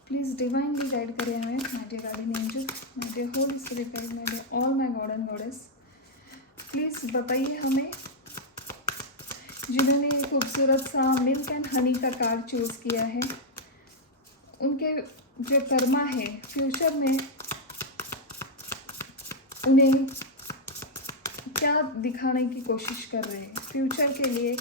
Please divinely guide करें हमें, my dear guardian angel, my dear holy spirit guide, my dear all my god and goddess. Please बताइए हमें, जिन्होंने ये खूबसूरत सा मिल्क एंड हनी का कार्ड चूज़ किया है, उनके जो कर्मा है फ्यूचर में उन्हें क्या दिखाने की कोशिश कर रहे हैं। फ्यूचर के लिए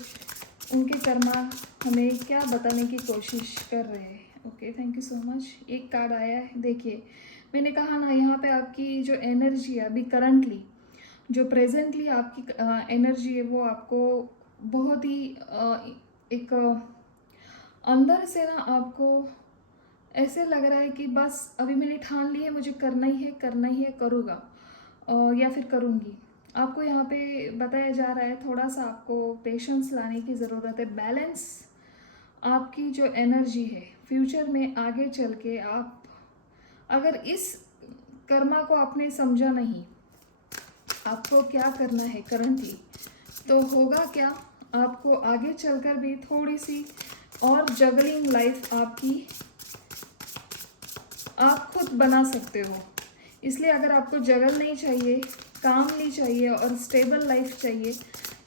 उनके कर्मा हमें क्या बताने की कोशिश कर रहे हैं। Okay, thank you so much. एक कार्ड आया है, देखिए मैंने कहा ना, यहाँ पे आपकी जो एनर्जी है अभी करंटली, जो प्रेजेंटली आपकी एनर्जी है, वो आपको बहुत ही एक अंदर से ना आपको ऐसे लग रहा है कि बस अभी मैंने ठान ली है, मुझे करना ही है, करना ही है, करूँगा या फिर करूँगी। आपको यहाँ पे बताया जा रहा है थोड़ा सा आपको पेशेंस लाने की ज़रूरत है, बैलेंस। आपकी जो एनर्जी है फ्यूचर में आगे चल के, आप अगर इस कर्मा को आपने समझा नहीं, आपको क्या करना है करंटली, तो होगा क्या, आपको आगे चलकर भी थोड़ी सी और जगलिंग लाइफ आपकी आप खुद बना सकते हो। इसलिए अगर आपको जगल नहीं चाहिए, काम नहीं चाहिए और स्टेबल लाइफ चाहिए,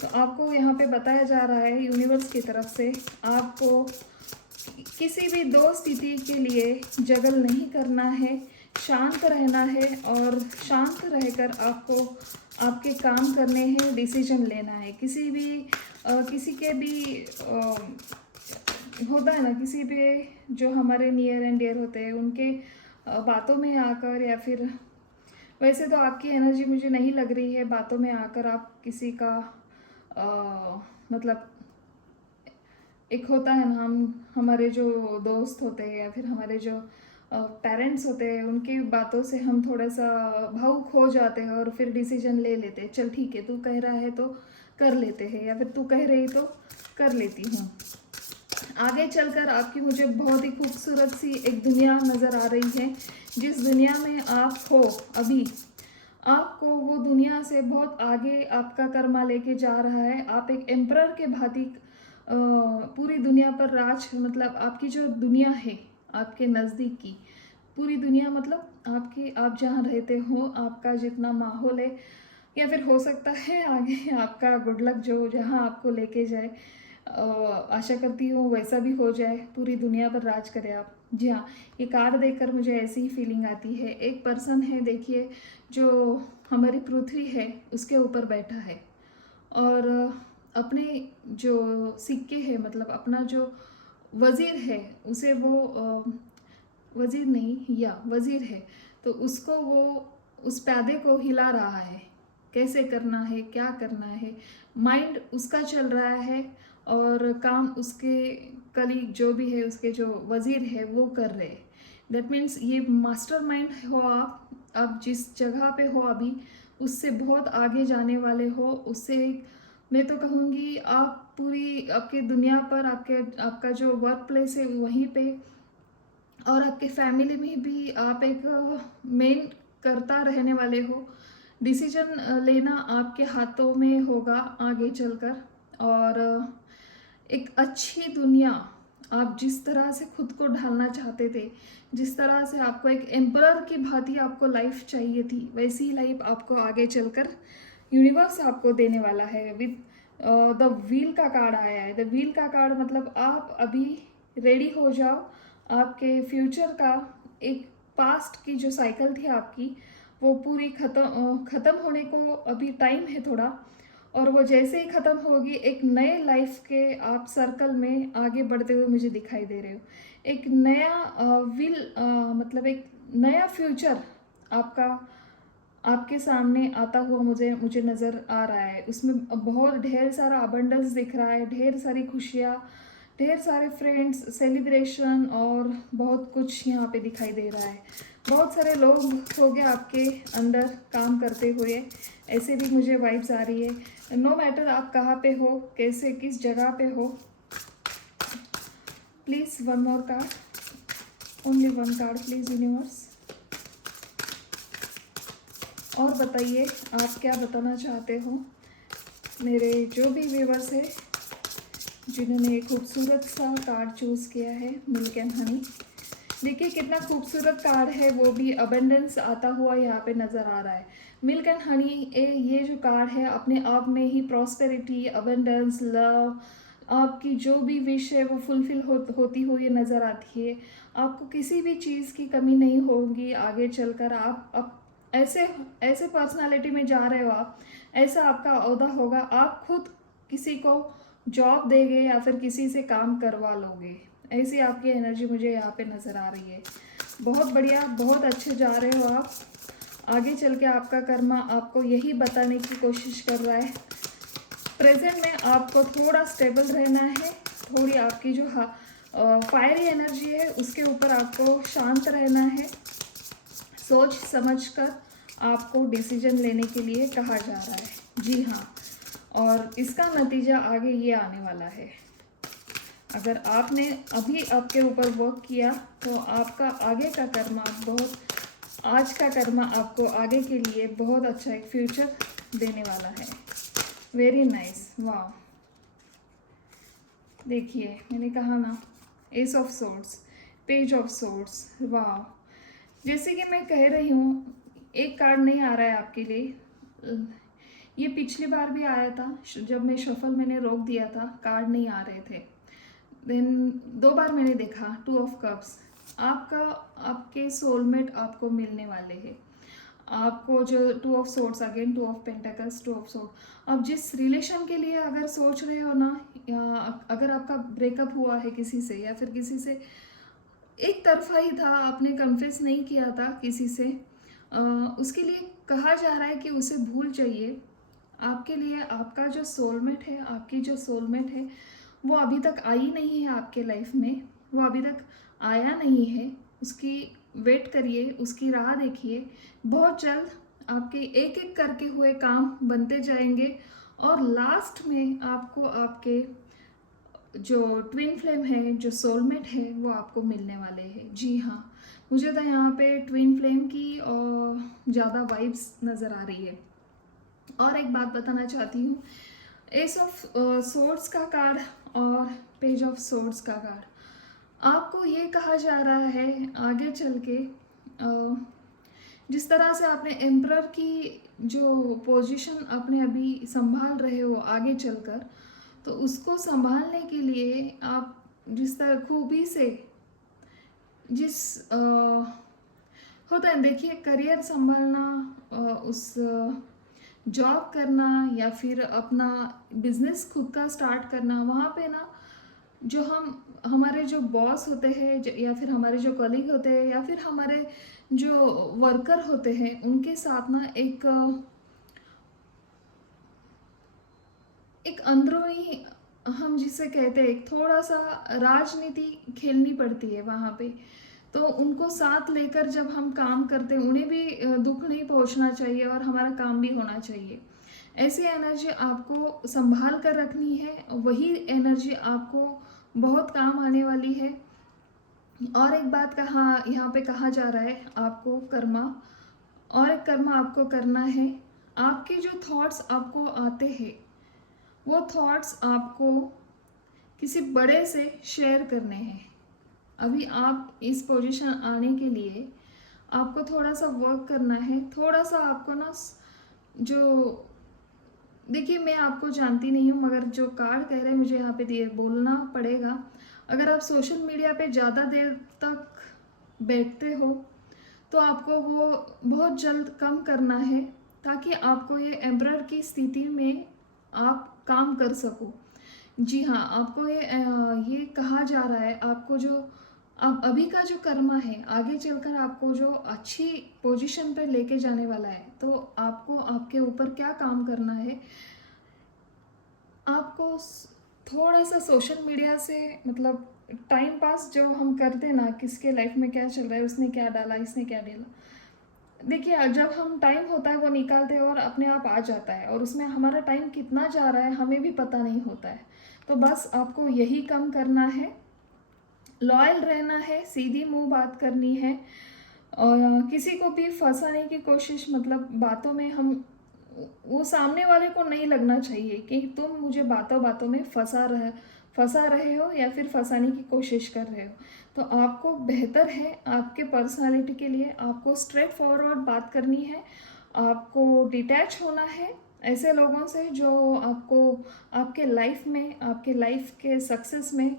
तो आपको यहाँ पे बताया जा रहा है यूनिवर्स की तरफ से, आपको किसी भी दो स्थिति के लिए जगल नहीं करना है, शांत रहना है और शांत रहकर आपको आपके काम करने हैं, डिसीजन लेना है। किसी के भी होता है ना, किसी भी जो हमारे नियर एंड डियर होते हैं उनके बातों में आकर, या फिर वैसे तो आपकी एनर्जी मुझे नहीं लग रही है बातों में आकर आप किसी का मतलब एक होता है ना, हमारे जो दोस्त होते हैं या फिर हमारे जो पेरेंट्स होते हैं, उनकी बातों से हम थोड़ा सा भावुक हो जाते हैं और फिर डिसीजन ले लेते हैं, चल ठीक है तू कह रहा है तो कर लेते हैं, या फिर तू कह रही तो कर लेती हूँ। आगे चलकर आपकी मुझे बहुत ही खूबसूरत सी एक दुनिया नज़र आ रही है, जिस दुनिया में आप हो अभी, आपको वो दुनिया से बहुत आगे आपका कर्मा लेके जा रहा है। आप एक एम्परर के भांति पूरी दुनिया पर राज, मतलब आपकी जो दुनिया है आपके नज़दीक की पूरी दुनिया, मतलब आप जहाँ रहते हो, आपका जितना माहौल है, या फिर हो सकता है आगे आपका गुड लक जो जहाँ आपको लेके जाए, आशा करती हूँ वैसा भी हो जाए, पूरी दुनिया पर राज करे आप। जी हाँ, ये कार्ड देखकर मुझे ऐसी ही फीलिंग आती है। एक पर्सन है, देखिए, जो हमारी पृथ्वी है उसके ऊपर बैठा है और अपने जो सिक्के हैं, मतलब अपना जो वज़ीर है उसे वो वज़ीर नहीं या वज़ीर है, तो उसको वो उस प्यादे को हिला रहा है, कैसे करना है, क्या करना है, माइंड उसका चल रहा है और काम उसके कलीग जो भी है, उसके जो वज़ीर है वो कर रहे हैं। दैट मीन्स ये मास्टरमाइंड हो आप जिस जगह पे हो अभी, उससे बहुत आगे जाने वाले हो। उससे मैं तो कहूँगी आप पूरी आपकी दुनिया पर, आपका जो वर्क प्लेस है वहीं पे, और आपके फैमिली में भी आप एक मेन करता रहने वाले हो। डिसीजन लेना आपके हाथों में होगा आगे चलकर, और एक अच्छी दुनिया, आप जिस तरह से खुद को ढालना चाहते थे, जिस तरह से आपको एक एम्परर की भांति आपको लाइफ चाहिए थी, वैसी ही लाइफ आपको आगे चलकर यूनिवर्स आपको देने वाला है। विद द व्हील का कार्ड आया है। द व्हील का कार्ड मतलब आप अभी रेडी हो जाओ। आपके फ्यूचर का एक पास्ट की जो साइकिल थी आपकी, वो पूरी ख़त्म होने को अभी टाइम है थोड़ा, और वो जैसे ही ख़त्म होगी एक नए लाइफ के आप सर्कल में आगे बढ़ते हुए मुझे दिखाई दे रहे हो। एक नया मतलब एक नया फ्यूचर आपका आपके सामने आता हुआ मुझे नज़र आ रहा है। उसमें बहुत ढेर सारा अबंडेंस दिख रहा है, ढेर सारी खुशियाँ, ढेर सारे फ्रेंड्स, सेलिब्रेशन और बहुत कुछ यहाँ पे दिखाई दे रहा है। बहुत सारे लोग होंगे आपके अंदर काम करते हुए, ऐसे भी मुझे वाइब्स आ रही है। नो मैटर आप कहाँ पे हो, कैसे किस जगह पे हो, please one more card, only one card please universe. और बताइए आप क्या बताना चाहते हो मेरे जो भी व्यूवर्स है जिन्होंने एक खूबसूरत सा कार्ड चूज़ किया है, मिल्क एंड हनी। देखिए कितना खूबसूरत कार्ड है, वो भी अबंडेंस आता हुआ यहाँ पे नज़र आ रहा है। मिल्क एंड हनी ये जो कार्ड है अपने आप में ही प्रॉस्पेरिटी, अबंडेंस, लव, आपकी जो भी विश है वो फुलफिल होती हुई नज़र आती है। आपको किसी भी चीज़ की कमी नहीं होगी आगे चलकर। आप ऐसे ऐसे पर्सनालिटी में जा रहे हो, आप ऐसा आपका ओहदा होगा, आप खुद किसी को जॉब देंगे या फिर किसी से काम करवा लोगे। ऐसी आपकी एनर्जी मुझे यहाँ पे नज़र आ रही है। बहुत बढ़िया, बहुत अच्छे जा रहे हो आप। आगे चल के आपका कर्मा आपको यही बताने की कोशिश कर रहा है। प्रेजेंट में आपको थोड़ा स्टेबल रहना है, थोड़ी आपकी जो फायरी एनर्जी है उसके ऊपर आपको शांत रहना है। सोच समझकर आपको डिसीजन लेने के लिए कहा जा रहा है। जी हाँ, और इसका नतीजा आगे ये आने वाला है। अगर आपने अभी आपके ऊपर वर्क किया तो आपका आगे का कर्मा बहुत, आज का कर्मा आपको आगे के लिए बहुत अच्छा एक फ्यूचर देने वाला है। वेरी नाइस, वाह। देखिए मैंने कहा ना, ace of swords, page of swords, वाह। जैसे कि मैं कह रही हूँ, एक कार्ड नहीं आ रहा है आपके लिए। ये पिछली बार भी आया था, जब मैं शफल मैंने रोक दिया था, कार्ड नहीं आ रहे थे। देन 2 बार मैंने देखा, 2 ऑफ कप्स। आपके सोलमेट आपको मिलने वाले हैं। आपको जो 2 of swords, again 2 of pentacles, 2 of sword. अब जिस रिलेशन के लिए अगर सोच रहे हो ना, या अगर आपका ब्रेकअप हुआ है किसी से, या फिर किसी से एक तरफा ही था, आपने कन्फेस नहीं किया था किसी से, उसके लिए कहा जा रहा है कि उसे भूल जाइए। आपके लिए आपका जो सोलमेट है, आपकी जो सोलमेट है, वो अभी तक आई नहीं है आपके लाइफ में, वो अभी तक आया नहीं है। उसकी वेट करिए, उसकी राह देखिए। बहुत जल्द आपके एक एक करके हुए काम बनते जाएंगे और लास्ट में आपको आपके जो ट्विन फ्लेम है, जो सोलमेट है, वो आपको मिलने वाले हैं। जी हाँ, मुझे तो यहाँ पे ट्विन फ्लेम की ज़्यादा वाइब्स नज़र आ रही है। और एक बात बताना चाहती हूँ, एस ऑफ सोर्ड्स का कार्ड और पेज ऑफ सोर्ड्स का कार्ड, आपको ये कहा जा रहा है आगे चल के, जिस तरह से आपने एम्परर की जो पोजीशन आपने अभी संभाल रहे हो आगे चलकर, तो उसको संभालने के लिए आप जिस तरह खूबी से जिस होता है, देखिए करियर संभालना, उस जॉब करना या फिर अपना बिजनेस खुद का स्टार्ट करना, वहाँ पे ना जो हमारे जो बॉस होते हैं, या फिर हमारे जो कलीग होते हैं, या फिर हमारे जो वर्कर होते हैं, उनके साथ ना एक अंदरूनी, हम जिसे कहते हैं, एक थोड़ा सा राजनीति खेलनी पड़ती है वहाँ पे। तो उनको साथ लेकर जब हम काम करते हैं, उन्हें भी दुख नहीं पहुँचना चाहिए और हमारा काम भी होना चाहिए। ऐसी एनर्जी आपको संभाल कर रखनी है, वही एनर्जी आपको बहुत काम आने वाली है। और एक बात यहाँ पे कहा जा रहा है आपको कर्मा, और एक कर्मा आपको करना है। आपके जो थॉट्स आपको आते हैं, वो थॉट्स आपको किसी बड़े से शेयर करने हैं। अभी आप इस पोजीशन आने के लिए आपको थोड़ा सा वर्क करना है, थोड़ा सा आपको ना जो, देखिए मैं आपको जानती नहीं हूँ, मगर जो कार्ड कह रहे हैं मुझे यहाँ पे बोलना पड़ेगा। अगर आप सोशल मीडिया पे ज़्यादा देर तक बैठते हो तो आपको वो बहुत जल्द कम करना है, ताकि आपको ये एम्परर की स्थिति में आप काम कर सको। जी हाँ, आपको ये कहा जा रहा है, आपको जो अब अभी का जो कर्मा है, आगे चलकर आपको जो अच्छी पोजीशन पर लेके जाने वाला है। तो आपको आपके ऊपर क्या काम करना है, आपको थोड़ा सा सोशल मीडिया से, मतलब टाइम पास जो हम करते ना, किसके लाइफ में क्या चल रहा है, उसने क्या डाला, इसने क्या डाला, देखिए जब हम टाइम होता है वो निकालते हैं और अपने आप आ जाता है, और उसमें हमारा टाइम कितना जा रहा है हमें भी पता नहीं होता है। तो बस आपको यही कम करना है। लॉयल रहना है, सीधी मुंह बात करनी है और किसी को भी फंसाने की कोशिश, मतलब बातों में हम, वो सामने वाले को नहीं लगना चाहिए कि तुम मुझे बातों बातों में फंसा रहे हो या फिर फंसाने की कोशिश कर रहे हो। तो आपको बेहतर है, आपके पर्सनालिटी के लिए आपको स्ट्रेट फॉरवर्ड बात करनी है, आपको डिटैच होना है ऐसे लोगों से जो आपको आपके लाइफ में, आपके लाइफ के सक्सेस में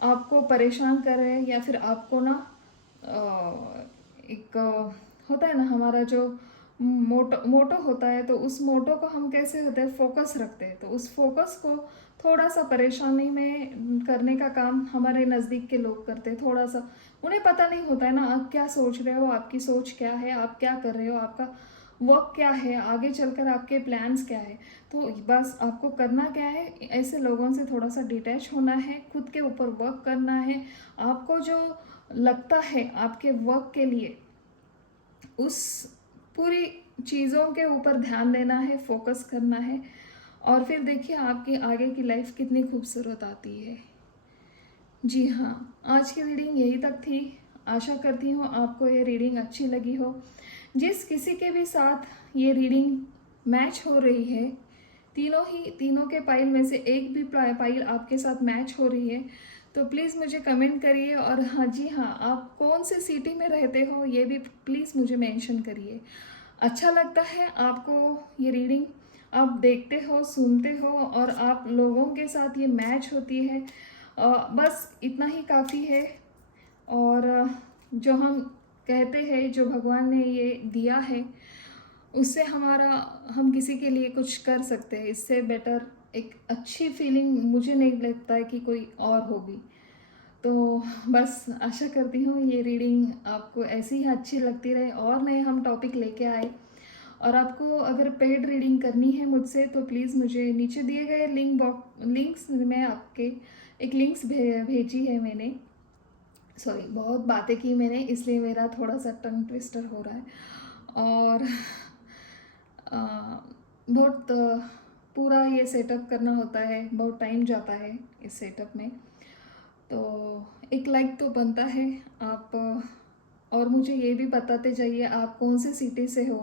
आपको परेशान कर रहे हैं, या फिर आपको ना एक होता है ना हमारा जो मोटो मोटो होता है, तो उस मोटो को हम कैसे होते हैं फोकस रखते हैं, तो उस फोकस को थोड़ा सा परेशानी में करने का काम हमारे नज़दीक के लोग करते हैं। थोड़ा सा उन्हें पता नहीं होता है ना आप क्या सोच रहे हो, आपकी सोच क्या है, आप क्या कर रहे हो, आपका वर्क क्या है, आगे चलकर आपके प्लान्स क्या है। तो बस आपको करना क्या है, ऐसे लोगों से थोड़ा सा डिटैच होना है, खुद के ऊपर वर्क करना है। आपको जो लगता है आपके वर्क के लिए, उस पूरी चीज़ों के ऊपर ध्यान देना है, फोकस करना है, और फिर देखिए आपकी आगे की लाइफ कितनी खूबसूरत आती है। जी हाँ, आज की रीडिंग यही तक थी। आशा करती हूँ आपको ये रीडिंग अच्छी लगी हो। जिस किसी के भी साथ ये रीडिंग मैच हो रही है, तीनों के पाइल में से एक भी पाइल आपके साथ मैच हो रही है, तो प्लीज़ मुझे कमेंट करिए। और हाँ जी हाँ, आप कौन से सिटी में रहते हो ये भी प्लीज़ मुझे मेंशन करिए। अच्छा लगता है आपको ये रीडिंग, आप देखते हो, सुनते हो और आप लोगों के साथ ये मैच होती है, बस इतना ही काफ़ी है। और जो हम कहते हैं, जो भगवान ने ये दिया है, उससे हमारा, हम किसी के लिए कुछ कर सकते हैं, इससे बेटर एक अच्छी फीलिंग मुझे नहीं लगता है कि कोई और होगी। तो बस आशा करती हूँ ये रीडिंग आपको ऐसी ही अच्छी लगती रहे और नए हम टॉपिक लेके आए। और आपको अगर पेड रीडिंग करनी है मुझसे तो प्लीज़ मुझे नीचे दिए गए लिंक्स में आपके एक लिंक्स भेजी है मैंने। सॉरी, बहुत बातें की मैंने, इसलिए मेरा थोड़ा सा टंग ट्विस्टर हो रहा है। और बहुत पूरा ये सेटअप करना होता है, बहुत टाइम जाता है इस सेटअप में, तो एक लाइक तो बनता है। आप और मुझे ये भी बताते जाइए आप कौन से सिटी से हो।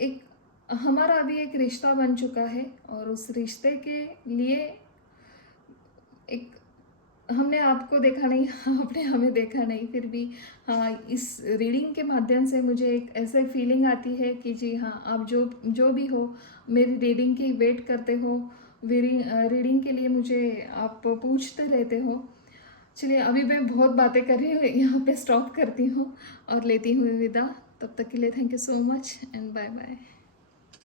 एक हमारा अभी एक रिश्ता बन चुका है और उस रिश्ते के लिए एक, हमने आपको देखा नहीं, आपने हमें देखा नहीं, फिर भी हाँ, इस रीडिंग के माध्यम से मुझे एक ऐसे फीलिंग आती है कि जी हाँ, आप जो जो भी हो मेरी रीडिंग की वेट करते हो, रीडिंग के लिए मुझे आप पूछते रहते हो। चलिए, अभी मैं बहुत बातें कर रही हूँ, यहाँ पे स्टॉप करती हूँ और लेती हूँ विदा। तब तक के लिए thank you so much and bye bye.